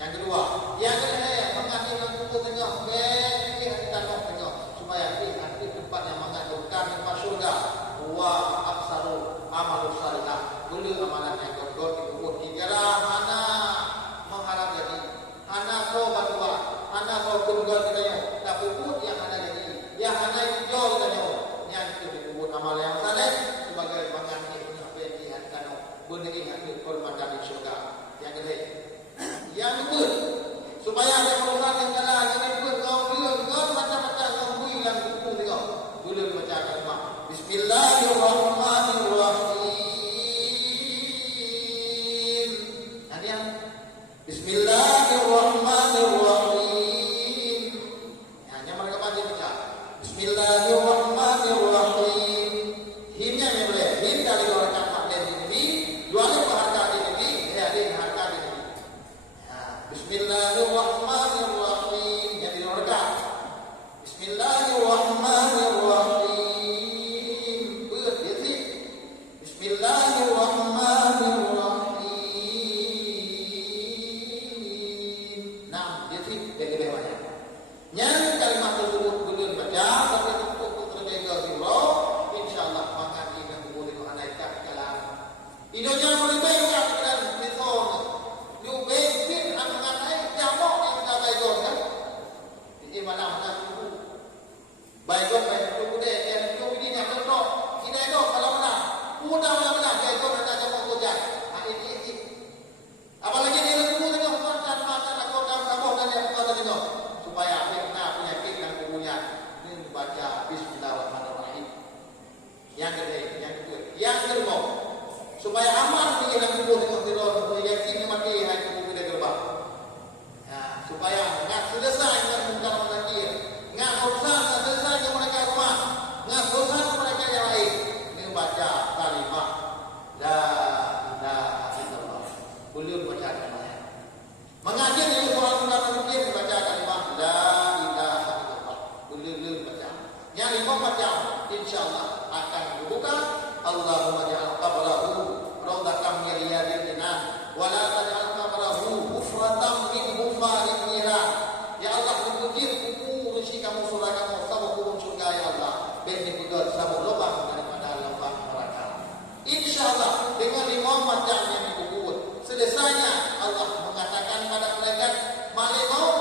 Yang kedua, yang mengasih lampu tengok supaya di tempat yang mengandungkan tempat syurga wa aksaru amal salihah boleh amalan yang godot dikubur hinggalah hana mengharap jadi hana kau bantuan hana kau keluar kita tak kubur yang hana jadi yang hana hijau kita yang itu dikubur amal yang saleh sebagai mengandung apa yang dihantar boleh ingat korban dari syurga. Yang kedua, yang kedua supaya ada perusahaan yang kalah yang kedua kau macam-macam kau bilang buku tengok boleh baca kalimat Bismillahirrahmanirrahim. Hadiah Bismillahirrahmanirrahim. Hanya mereka baca Bismillahirrahmanirrahim. Himnya yang boleh him dari orang kafir di sini dua kali harga di sini ada harga di sini. Bismillahirrahmanirrahim. Jadi orang Bismillahirrahmanirrahim. Berarti Bismillahirrahmanirrahim. Nah, jadi lebih banyak. Yang kalimat tersebut boleh baca tapi untuk terlebih dahulu insyaallah mengaji dan boleh menaikkan kalam. Idenya boleh baca dan betul. Yo bensin akan naik jamak yang kita baikkan kan. Ini malam nak baiklah baik itu deh yang itu ini yang betul ini itu kalau mana mudah mana dia itu ada jamak kerja ini apalagi dia itu tengok macam macam nak kau dan yang kata itu supaya kita penyakit dan punya ini baca Bismillahirrahmanirrahim. Yang kedua yang kedua supaya aman bagi yang tubuh tengok tidur yakin mati hai tubuh kita gerbang supaya enggak selesai dengan muka lagi enggak urusan selesai dengan mereka rumah enggak urusan mereka yang lain ini baca kalimat la ilaha illallah boleh baca kalimat mengaji ini orang mungkin baca kalimat la ilaha illallah boleh baca yang lima baca insyaallah akan dibuka Allahumma ja'al qablahu rawdatan min riyadil jannah wa la taj'al qablahu hufratan min hufarin niran. Ya Allah, mengukir buku rezeki kamu surga kamu sama kubur surga ya Allah. Beni pegat sama lubang daripada lubang neraka. Insyaallah dengan lima macam yang dikubur. Selesainya Allah mengatakan pada malaikat, malaikat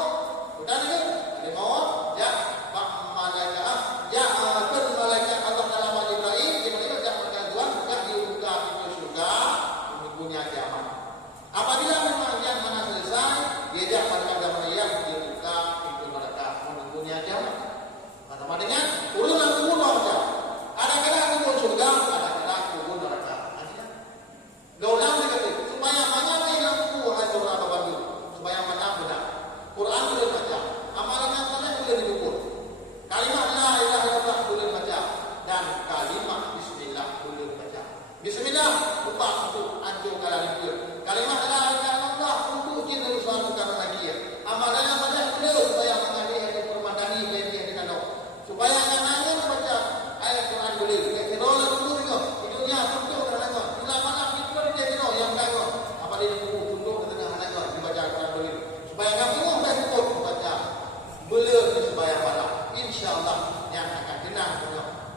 sudah dengar? Malaikat ya, pak malaikat ya, malaikat Allah dalam Ibrahim di mana dia berkata Tuhan enggak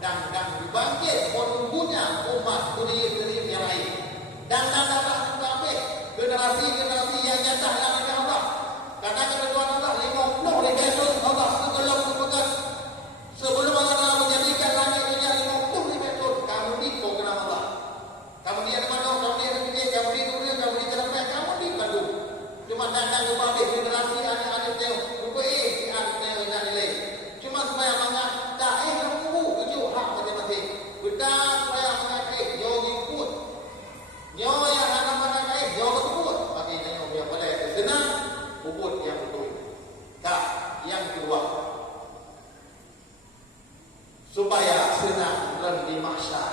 dan dibangkit menunggunya umat budi-budi yang lain. Dan datang sampai generasi-generasi yang nyata dalam Allah. Karena ketentuan Allah 50 rekayasa Allah segala berpegang. Sebelum Allah menjadikan langit dunia 50 rekayasa, kamu di program Allah. Kamu di mana? Kamu di dunia, kamu di dunia, kamu di Jakarta, kamu di Bandung. Cuma datang kepada generasi anak-anak Teo, rupai anak Teo yang nilai. Cuma supaya mana tak nunggu tujuh hak mati-mati. Betul supaya mengakai yogi put. Nyawa yang anak mengakai yogi put. Bagi nyawa yang boleh senang, puput yang betul. Tak, yang kedua. Supaya senang dan di mahsyar.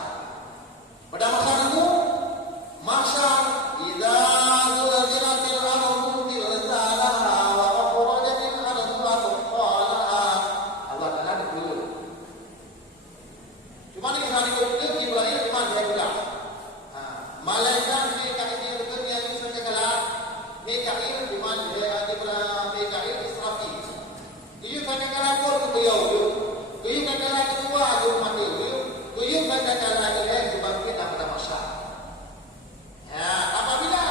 Pada masa itu, mahsyar idza zulzilatil ardu zilzalaha wa akhrajatil ardu athqalaha. Allah Taala dulu. Cuma di hari itu Ibrahim cuma dia bilang. Malaikat Mikail itu yang bisa kalah. Mikail cuma dia Mikail Israfil. Dia kan kalah pun beliau. Dia kan kalah ketua itu mati. Dia kan kalah dia dibangkit pada masa. Ya, apabila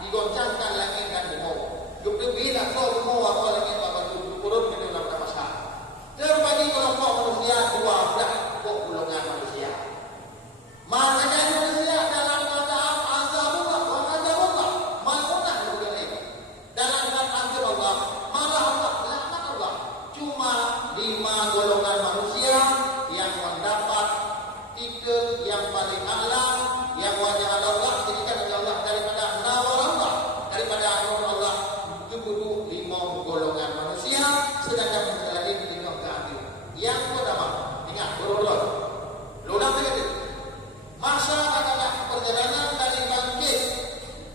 digoncangkan langit dan bumi, bila kau mau apa lagi apa turun ke dalam masa. Terbagi kelompok manusia dua belah golongan manusia. Maknanya manusia dalam keadaan azabullah wa azabullah, malunah begini. Dalam keadaan azab Allah, marah Allah, laknat Allah. Cuma 5 golongan manusia yang mendapat tiket yang paling a'la, yang wajah Allah jadikan oleh Allah daripada nawar Allah, daripada nur Allah. Itu 5 golongan manusia, sedangkan manusia lain dibilang keadil. Yang pertama, ingat berurut. Lulang begitu. Masa adalah perjalanan dari bangkit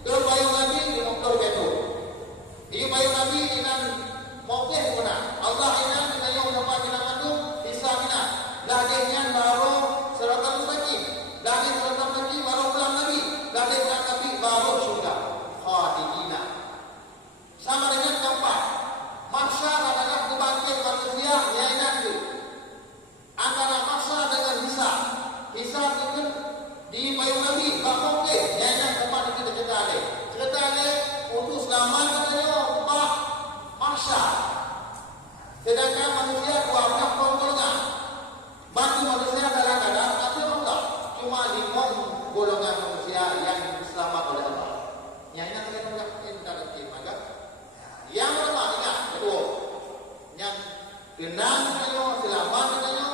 ke payung Nabi 50 meter. Di payung Nabi dengan mauqif mana? Allah inan dengan tempat kita mandung bisa mina. Dagingnya baru seratam mustaqim. Daging seratam mustaqim baru pulang Nabi. Daging pulang Nabi baru surga. Khadijina. Sama dengan keempat. Masa adalah kebangkit manusia yang itu. Antara masa dengan hisab. Hisab itu di payung Nabi, bahkan yang tempat itu cerita untuk selamat katanya masa. Sedangkan manusia 12 golongan. Bagi manusia dalam keadaan azab Allah. Cuma 5 golongan manusia yang selamat oleh Allah. Yang ini kita tidak maka. Yang pertama ingat kedua. Yang kenal katanya selamat katanya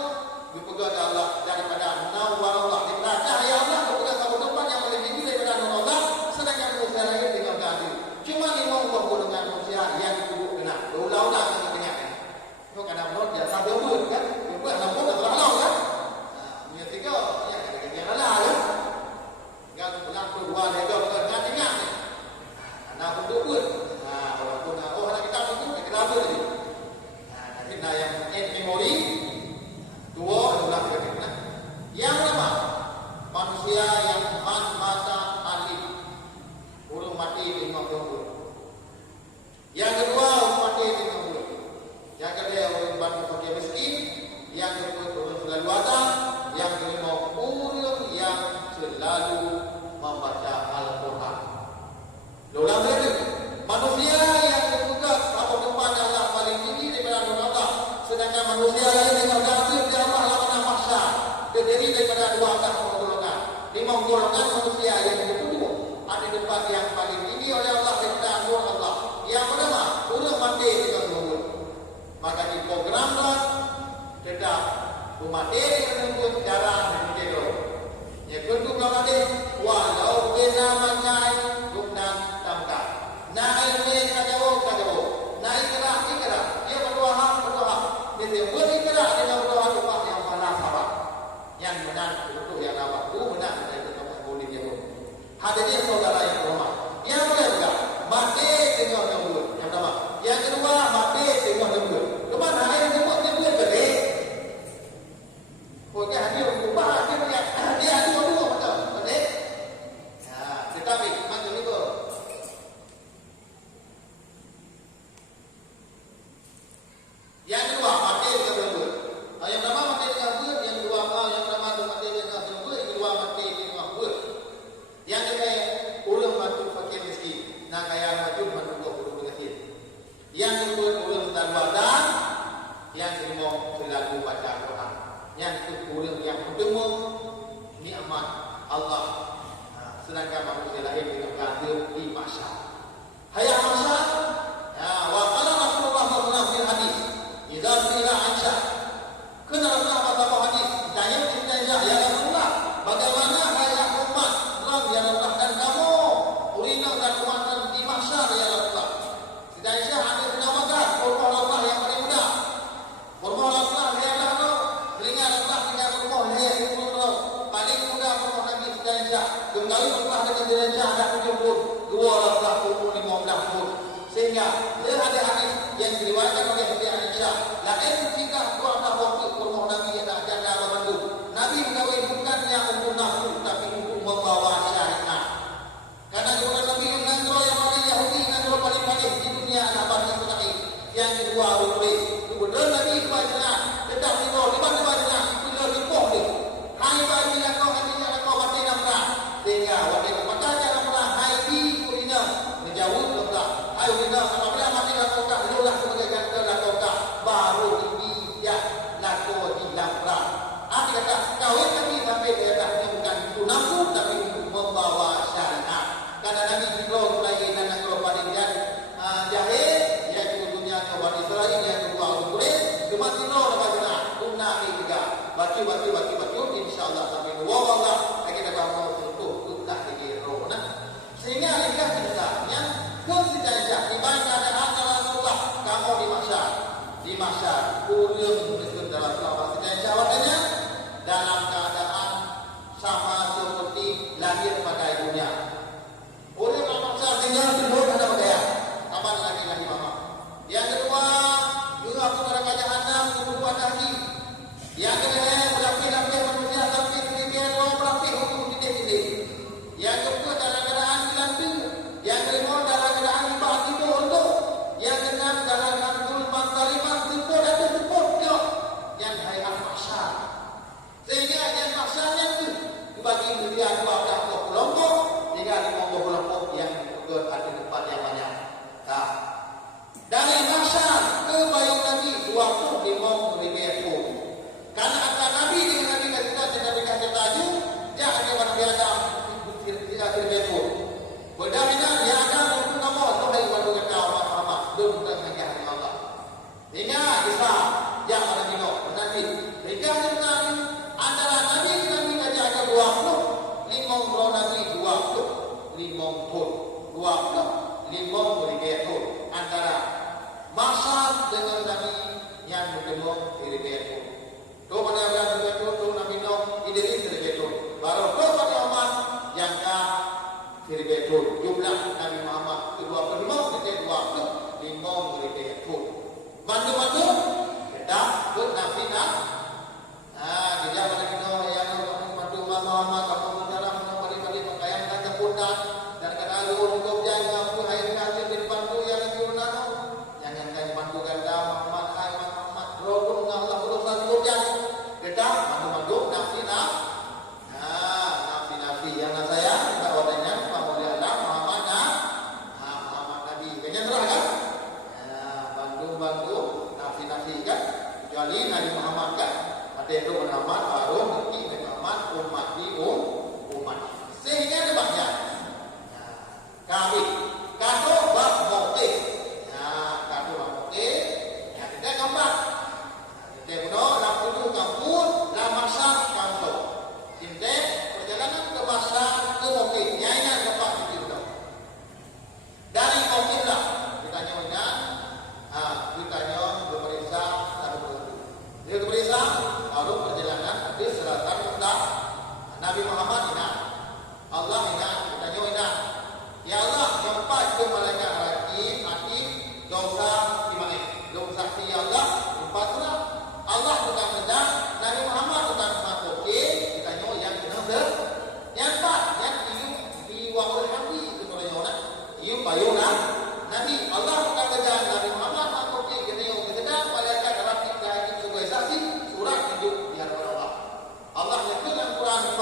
dipegang Allah daripada nawar Allah. Dipercaya ya Allah dipegang kamu tempat yang paling tinggi daripada nawar Allah. Sedangkan manusia lain tinggal ganti. Cuma 5 golongan manusia yang duduk kenal. Ulang-ulang yang ingat. Itu kadang menurut dia sampai umur kan. Dia anak pun tak terlalu kan. Yang tiga ya yang lalah kan. Yang pulang kedua dia juga ingat-ingat. Anak pun umur. Walaupun anak kita itu kita apa tadi. Nah yang memori dua adalah kita. Yang pertama manusia yang mata alim urung mati di 50. Yang kedua urung mati di 50. Yang ketiga urung bantu fakir miskin. Yang kedua urung selalu ada. Yang kelima urung yang selalu membaca Al-Quran. Ulang lagi. Manusia yang bertugas pada tempat Allah paling tinggi daripada Allah. Sedangkan manusia lain yang berhasil di Allah lawan masa terdiri daripada 2 golongan. 5 golongan manusia yang kedua ada di tempat yang paling tinggi oleh Allah daripada Allah. Yang pertama, urang mati dengan umur. Maka diprogramkan tetap umat ini menunggu cara menjadi. Yang kedua mati walau bina mangai guna tamka. Naik kajau. Naik kerak. Dia berdoa. Dia berdoa dengan doa yang mana sabar. Yang benar itu yang awak itu benar dari tempat boleh dia. Hadirin saudara yang hormat. Yang kedua, mati dengan umur. Yang pertama. Yang kedua, mati dengan umur. Kemana yang sebut dia gede? Okey, hadir ubah dia ada dua betul. Betul? Ya, tetapi macam ni tu. Yang kedua mati dengan umur. Yang pertama mati dengan umur, yang kedua bertemu nikmat Allah. Sedangkan manusia lain dengan berada di masyar. Hayat masyar. Wa qala Rasulullah sallallahu alaihi wasallam hadis, "Idza qila Aisyah." Kena Rasulullah kata hadis, tanya Aisyah, ya Rasulullah, bagaimana hayat umat Islam ya Rasulullah dan kamu urina dan umat di masyar ya Rasulullah. Siti Aisyah hadis menamakan kurma Allah yang paling mudah. Kurma Allah yang lalu telinga Allah dengan kurma yang paling mudah kurma Nabi Siti Aisyah. Kembali Allah dengan derajat dah 70, 250 pun. Sehingga dia ada hadis yang diriwayatkan oleh Siti Aisyah, lain jika dua waktu kurma Nabi yang tak jaga bantu. Nabi mengawin bukannya untuk nafsu tapi untuk membawa syariat. Karena juga Nabi menanggung yang paling Yahudi, menanggung paling-paling di dunia adalah Bani Israil. Yang kedua boleh. Kemudian Nabi baca, tetap tidur di mana baca, itu lebih boleh. Hai bagi yang kau hatinya dan kau hati nampak. Sehingga waktu itu maka jangan pernah hai di kulina menjauh letak. Hai kulina apabila mati lakukan hiduplah sebagai ganda lakukan baru dia lakukan di lakukan. Arti kata kawin kami sampai dia dah bukan itu nafsu tapi untuk membawa syariat. Karena Nabi Jibril mulai dan kalau pada jahil iaitu dunia kawan Israel yang kedua boleh cuma tino dapat benar guna ini juga baca insyaallah sampai wallah kita bawa untuk utah di roh sehingga lihat kisahnya kesidanya di mana ada Rasulullah kamu di masyar urang disebut dalam selawat sedaya jawabannya dalam keadaan sama seperti lahir pada dunia. Orang masyar tinggal di luar ada budaya. Kapan lagi mama. Yang kedua, juga aku neraka jahanam kedua lagi. Yang kedua, berlapis-lapis manusia sampai kemudian berlapis hukum tidak. Yang kedua, dalam keadaan dilantik. Yang kedua, dalam keadaan ibad tidur untuk. Yang keenam, dalam keadaan zulman zaliman tidur dan tidur dia. Yang hayat masyar. Sehingga yang masyarnya itu dibagi dunia dua kelompok, tiga kelompok yang ada tempat yang banyak. Nah, dari masyar ke bayang Nabi 25,000. Karena antara Nabi dengan Nabi kita dan Nabi kita tahu dia ada orang biasa tidak terbetul. Berdasarkan dia ada untuk kamu atau dari waktu kita Muhammad belum terangkat Allah. Hingga kita yang ada di nanti. Hingga kita antara Nabi dengan Nabi kita ada 20, 50 Nabi 20 antara masyar dengan Nabi yang bertemu diri betul. Tu pada orang betul Nabi Nuh Idris diri betul. Baru tu pada umat yang diri betul. Jumlah Nabi Muhammad 25 kita 25 diri betul. Mandu kita pun Nabi nak. Dia pada kita yang mandu Muhammad kamu dalam balik pakaian dan kepunan dan kata lu untuk jangan mampu hai kasih di bantu yang diurna jangan kayak bantu ganda Muhammad hai Muhammad rokun Allah urusan hujan kita bantu nafsi nafsi yang saya kita orangnya pamulia Allah Muhammad Nabi kayaknya terang kan bantu nafsi kan kecuali Nabi Muhammad kan ada itu Muhammad baru nanti Muhammad umat di umat sehingga ada banyak kawin kado bab motif kado bab motif kita gambar kita guna lakukan kampus masyar kampus kita perjalanan ke masyar ke motif nyainya dapat itu dari motif lah kita nyonya beperiksa satu bulan dia beperiksa lalu perjalanan habis selatan mudah Nabi Muhammad ingat Allah ingat kita nyonya ya Allah tempat ke malaikat hakim dosa di mana dosa si Allah tempat pula Allah bukan sedang Nabi Muhammad bukan masuk kita nyonya yang benar yang empat yang di wahul hati itu nyonya iu payuna Nabi Allah bukan sedang Nabi Muhammad masuk kita nyonya sedang malaikat hakim hakim sebagai saksi surat hidup di hadapan Allah Allah nyebut dalam Quran yang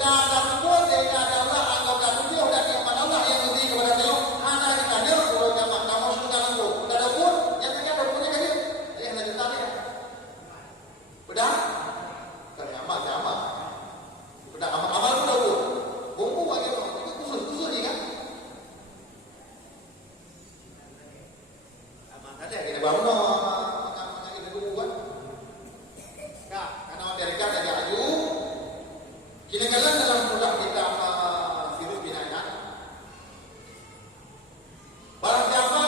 Kita akan pun dengan Allah anggota tujuh dan nikmat Allah yang diberi kepada beliau. Anak ditanya urut jamak kamu sudah nunggu. Udah ada pun yang tinggal ada punnya kan? Yang lanjut tadi ya. Udah? Kalau amal sama. Udah amal udah pun. Bumbu aja itu khusus ni kan? Amal ada kita baru makan itu buat. Nah, karena dari kata dia aju. Kira-kira dalam produk kita virus binatang. Barang siapa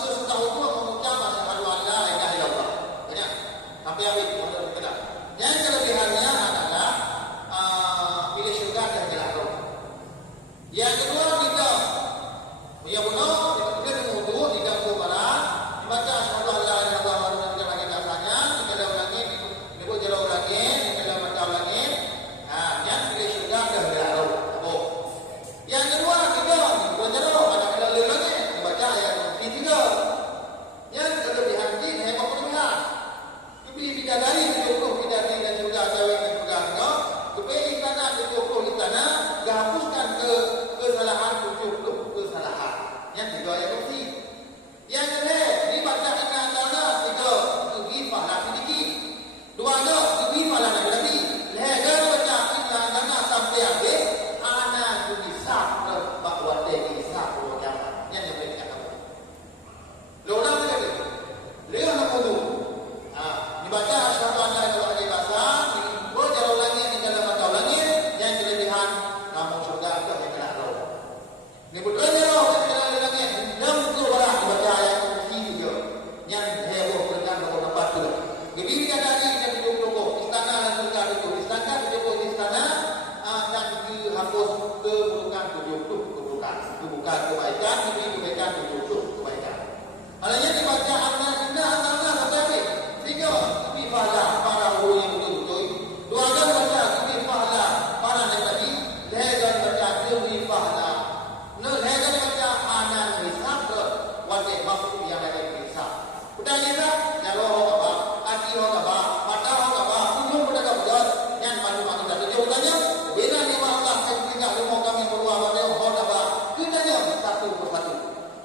sesudah itu mengucap asyhadu an la ilaha illallah. Banyak. Tapi yang itu tidak. Yang kelebihannya adalah pilih surga dan jalan roh. Yang kedua tidak. Ya benar, kita mengutuk tidak berbalas. Dibaca asyhadu an la ilaha illallah wa tidak lagi katanya, kita dah ulangi, kita jalan ulangi, kita baca ulangi. Yang pilih surga dan jalan roh. Yang kedua tidak, baca roh, ada lagi dibaca ayat ketiga. Yang kelebihan ini hebat kelebihan. Pilih bidadari 70 bidadari dan surga cewek dan surga tengok. Pilih istana 70 istana, dihapuskan kesalahan 70 kesalahan. Yang tiga ayat kursi. Yang kedua dibaca inna ta'ala 3 tugi pahala sedikit. 2 tugi pahala nabi. Lega baca inna ta'ala sampai habis ana tugi sab bahwa tegi sab jaman. Yang boleh dikatakan. Lorang lagi. Leo nak wudu. Dibaca asyhadu an la ilaha illallah baca ulangi di dalam baca ulangi yang kelebihan kamu surga atau yang kena roh. Ni betul roh yang ulangi dan tu barang dibaca ayat ketiga yang heboh dengan nomor 4 tu. Diberi dari dan didukung istana dan surga itu istana didukung istana dan dihapus keburukan 70 keburukan kebaikan diberi kebaikan 70 kebaikan. Alanya dibaca inna ta'ala sampai 3 diberi pahala para guru yang betul-betul. 2 baca diberi pahala para nabi. 3 baca diberi pahala. 4 baca anak hisab wajib makhluk yang ada di hisab. Udah kita jalo apa, hati apa, mata apa, ujung pada apa yang malu-malu dari jauh tanya. Bila ni Allah tidak mau kami berbuat apa, kita jawab satu persatu.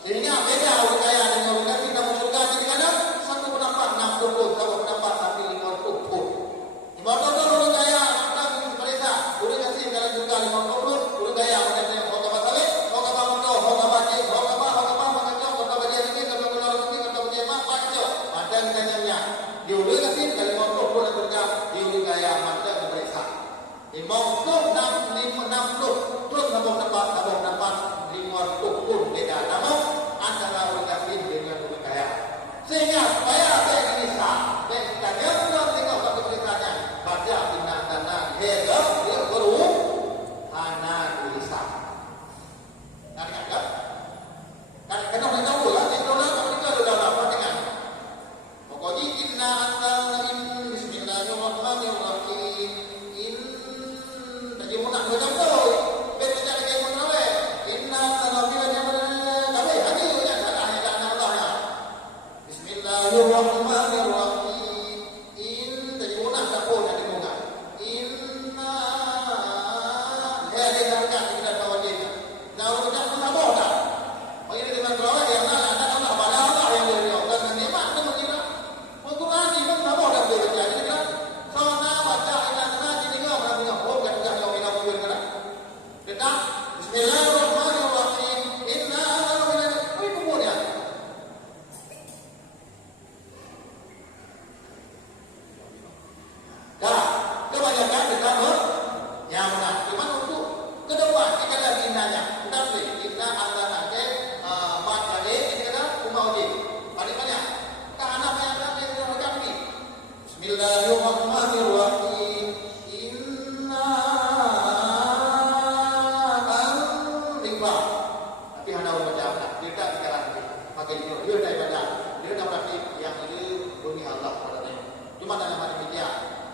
Sehingga beda orang kaya dengan orang kaya kita masukkan di mana satu pendapat 60 sama pendapat tapi 50. Ibarat orang kaya kita mereka boleh kasih kalau juga 50 orang kaya orang yang orang batalnya orang batal orang baca orang mengacau orang baca ini kalau baca apa ada tanyanya dia boleh kasih kalau 50 orang juga dia boleh kaya mata mereka 50 60 terus sabung dapat 50 pun beda nama antara orang kafir dengan orang kaya. Sehingga supaya apa yang bisa, dan kita jangan tengok satu beritanya baca inna ta'ala hega dia baru hana bisa. Kan? Kan orang tahu lah, mereka sudah dapat dengan. Pokoknya inna ta'ala bismillahirrahmanirrahim. Tadi mau nak baca tu. Bismillahirrahmanirrahim. Tadi munah tak pun yang dimunah. Inna hadi darkan kita tawajib. Nah, kita sabar dah. Bagi dengan doa yang ada Allah pada Allah yang dia dan nikmat dan kita. Al-Quran ini pun sabar dah boleh baca. Jadi kan sama baca inna ta'ala juga orang bilang oh kan dah kau minat pun kan. Kita Bismillahirrahmanirrahim. Inna ini kemudian kebanyakan kita yang mana? Cuma untuk ke depan kita dah dinanya. Kita beli kita antara nanti mat kali kita dah umau je. Paling banyak. Kita anak yang dah kita macam ni. Bismillahirrahmanirrahim. Inna riba. Tapi hana baca tak. Kita sekarang ni pakai dia daripada dia dah berarti yang ini bunyi Allah pada dia. Cuma dalam hati dia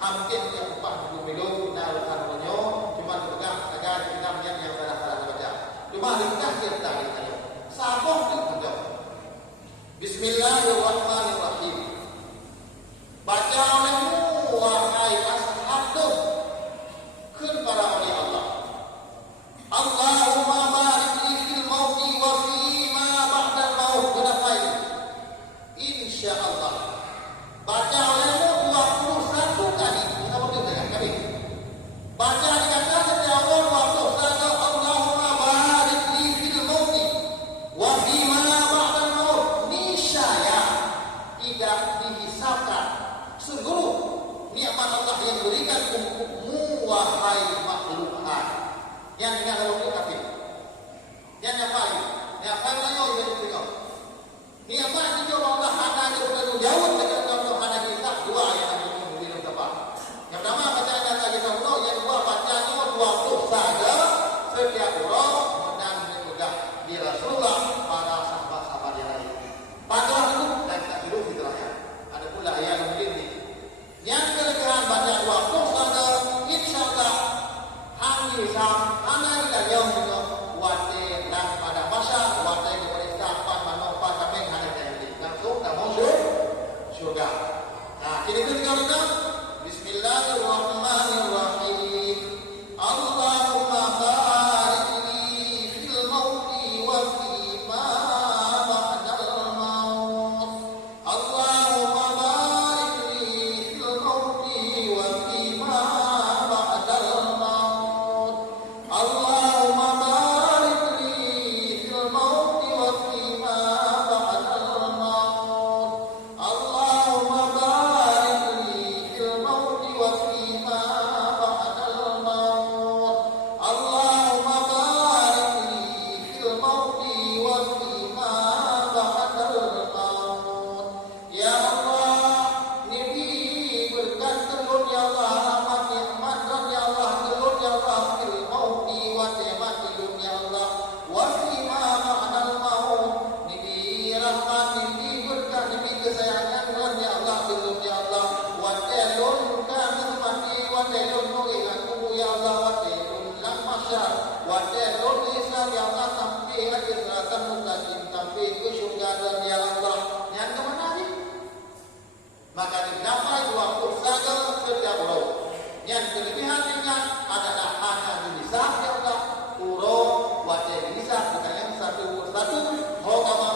hampir yang upah dulu na urusannya cuma tegak negara kita yang salah baca. Cuma ringkas dia tadi tadi. Sabung itu. Bismillahirrahmanirrahim. Baca olehmu wahai wahai makhlukat. Yang ini adalah wujud kafir. Yang ngapain? Ngapain layo yang tengok. Ni apa yang dia Allah hana dia perlu jauh dengan Allah hana kita dua yang ada di dalam tempat. Yang pertama bacaan kata kita Allah, yang kedua bacanya 20 saja setiap orang dan juga di Rasulullah para sahabat-sahabat yang lain. Pada itu dan kita hidup di terakhir. Ada pula yang mungkin ni. Yang kelebihan baca 20 saja insya-Allah hari sam hana kita jauh juga wate dan pada masa wate diperiksa pan manopa sampai hana jadi langsung dah masuk surga. Nah, kini kita Bismillahirrahmanirrahim. Allahumma barik li fil mauti wa fi ma ba'dal maut. Allahumma barik li fil mauti wa fi ma ba'dal maut. Allahumma barik li fil mauti wa fi ma ba'dal maut. Allahumma barik li fil mauti wa fi ma ba'dal maut. Allahumma barik li fil mauti wa fi ma ba'dal maut. Ya Allah, Nabi berkat telur ya Allah, rahmat nikmat dan ya Allah, telur ya Allah fil mauti wa nikmat ya Allah wa fi ma ba'dal maut. Nabi rahmat, Nabi berkat, Nabi kesayangan dan ya Allah, telur ya Allah wa telur kami mati wa telur nuri aku ya Allah wa telur lam masyar wa telur isa ya Allah sampai akhir seratan mustaqim sampai ke surga dan ya Allah. Yang ke mana ni? Maka didapat 20 saja setiap orang. Yang kelebihan dengan adalah hanya bisa ya Allah urung wate bisa kita yang satu persatu hokama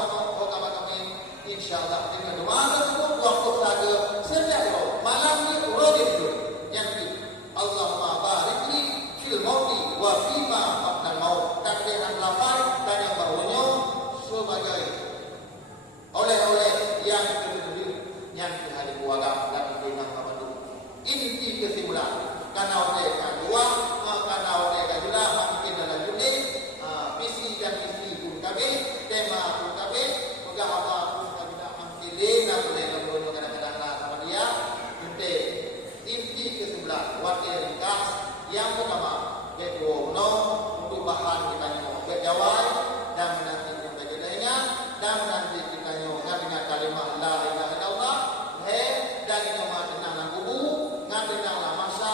kami insyaallah dengan doa tersebut 20 saja setiap orang. Malam ni urung itu yang ini Allahumma barik li fil mauti wa fi ma ba'dal maut. Takdiran lafaz dan yang barunya sebagai oleh-oleh yang kedua yang hari buaga dan dengan apa inti kesimpulan karena oleh kedua karena oleh kedua makin dalam unit visi dan misi pun kami tema pun kami juga apa pun kami nak ambilin dan boleh ngobrol kadang-kadang sama dia inti kesimpulan wakil ringkas yang pertama kedua untuk bahan kita nyoba berjawab dan menanti kita jadinya dan menanti kita nyoba dengan kalimat la ilaha illallah dan nyoba tenang kubu ngadeng masa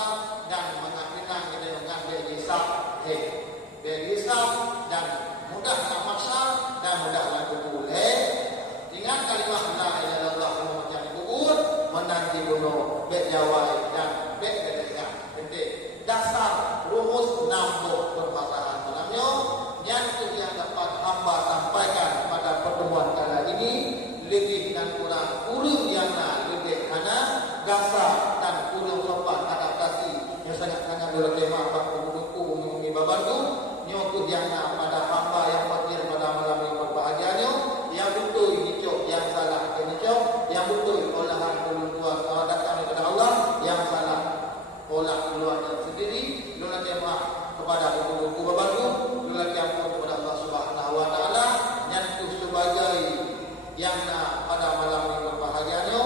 dan mengakhirkan kita ngambil hisab berhisab dan mudah masa dan mudah kubu ingat kalimat la ilaha illallah menjadi kubur menanti bunuh berjawab dan berjadinya penting dasar rumus nambah permasalahan malamnya yang yang dapat hamba sampaikan pada pertemuan kali ini lebih dan kurang yang lebih karena dasar dan kurang sopan adaptasi yang sangat-sangat bertema apa buku umum babantu nyokut yang pada hamba yang fatir pada malam yang berbahagianya yang betul ini cok yang salah ini cok yang betul olahan keluar datang kepada Allah yang salah olah keluarnya sendiri lunak tema kepada buku babantu lunak yang kepada Allah Subhanahu wa taala yang itu sebagai yang pada malam yang berbahagianya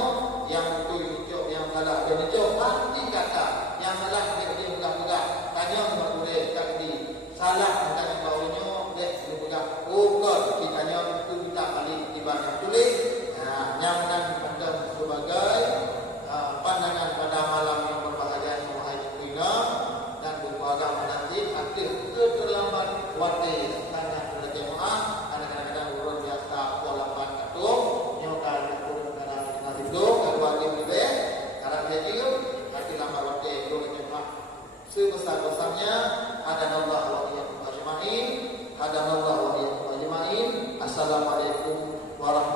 yang betul ini yang salah dan itu arti kata yang salah dia mudah-mudah tanya boleh tadi salah tentang baunya dek mudah ukur kitanya itu kita kali ibarat tulis yang dan sebagai pandangan pada malam yang berbahagia wahai Tuhan dan berbahagia nanti akhir terlambat waktu tanya kepada jemaah kadang-kadang urut biasa pola katuk nyokan urut kadang-kadang itu kalau lebih karena dia hati lambat waktu itu jemaah sebesar-besarnya hadanallah wa iyyakum ajmain hadanallah wa iyyakum ajmain. Assalamualaikum warahmatullahi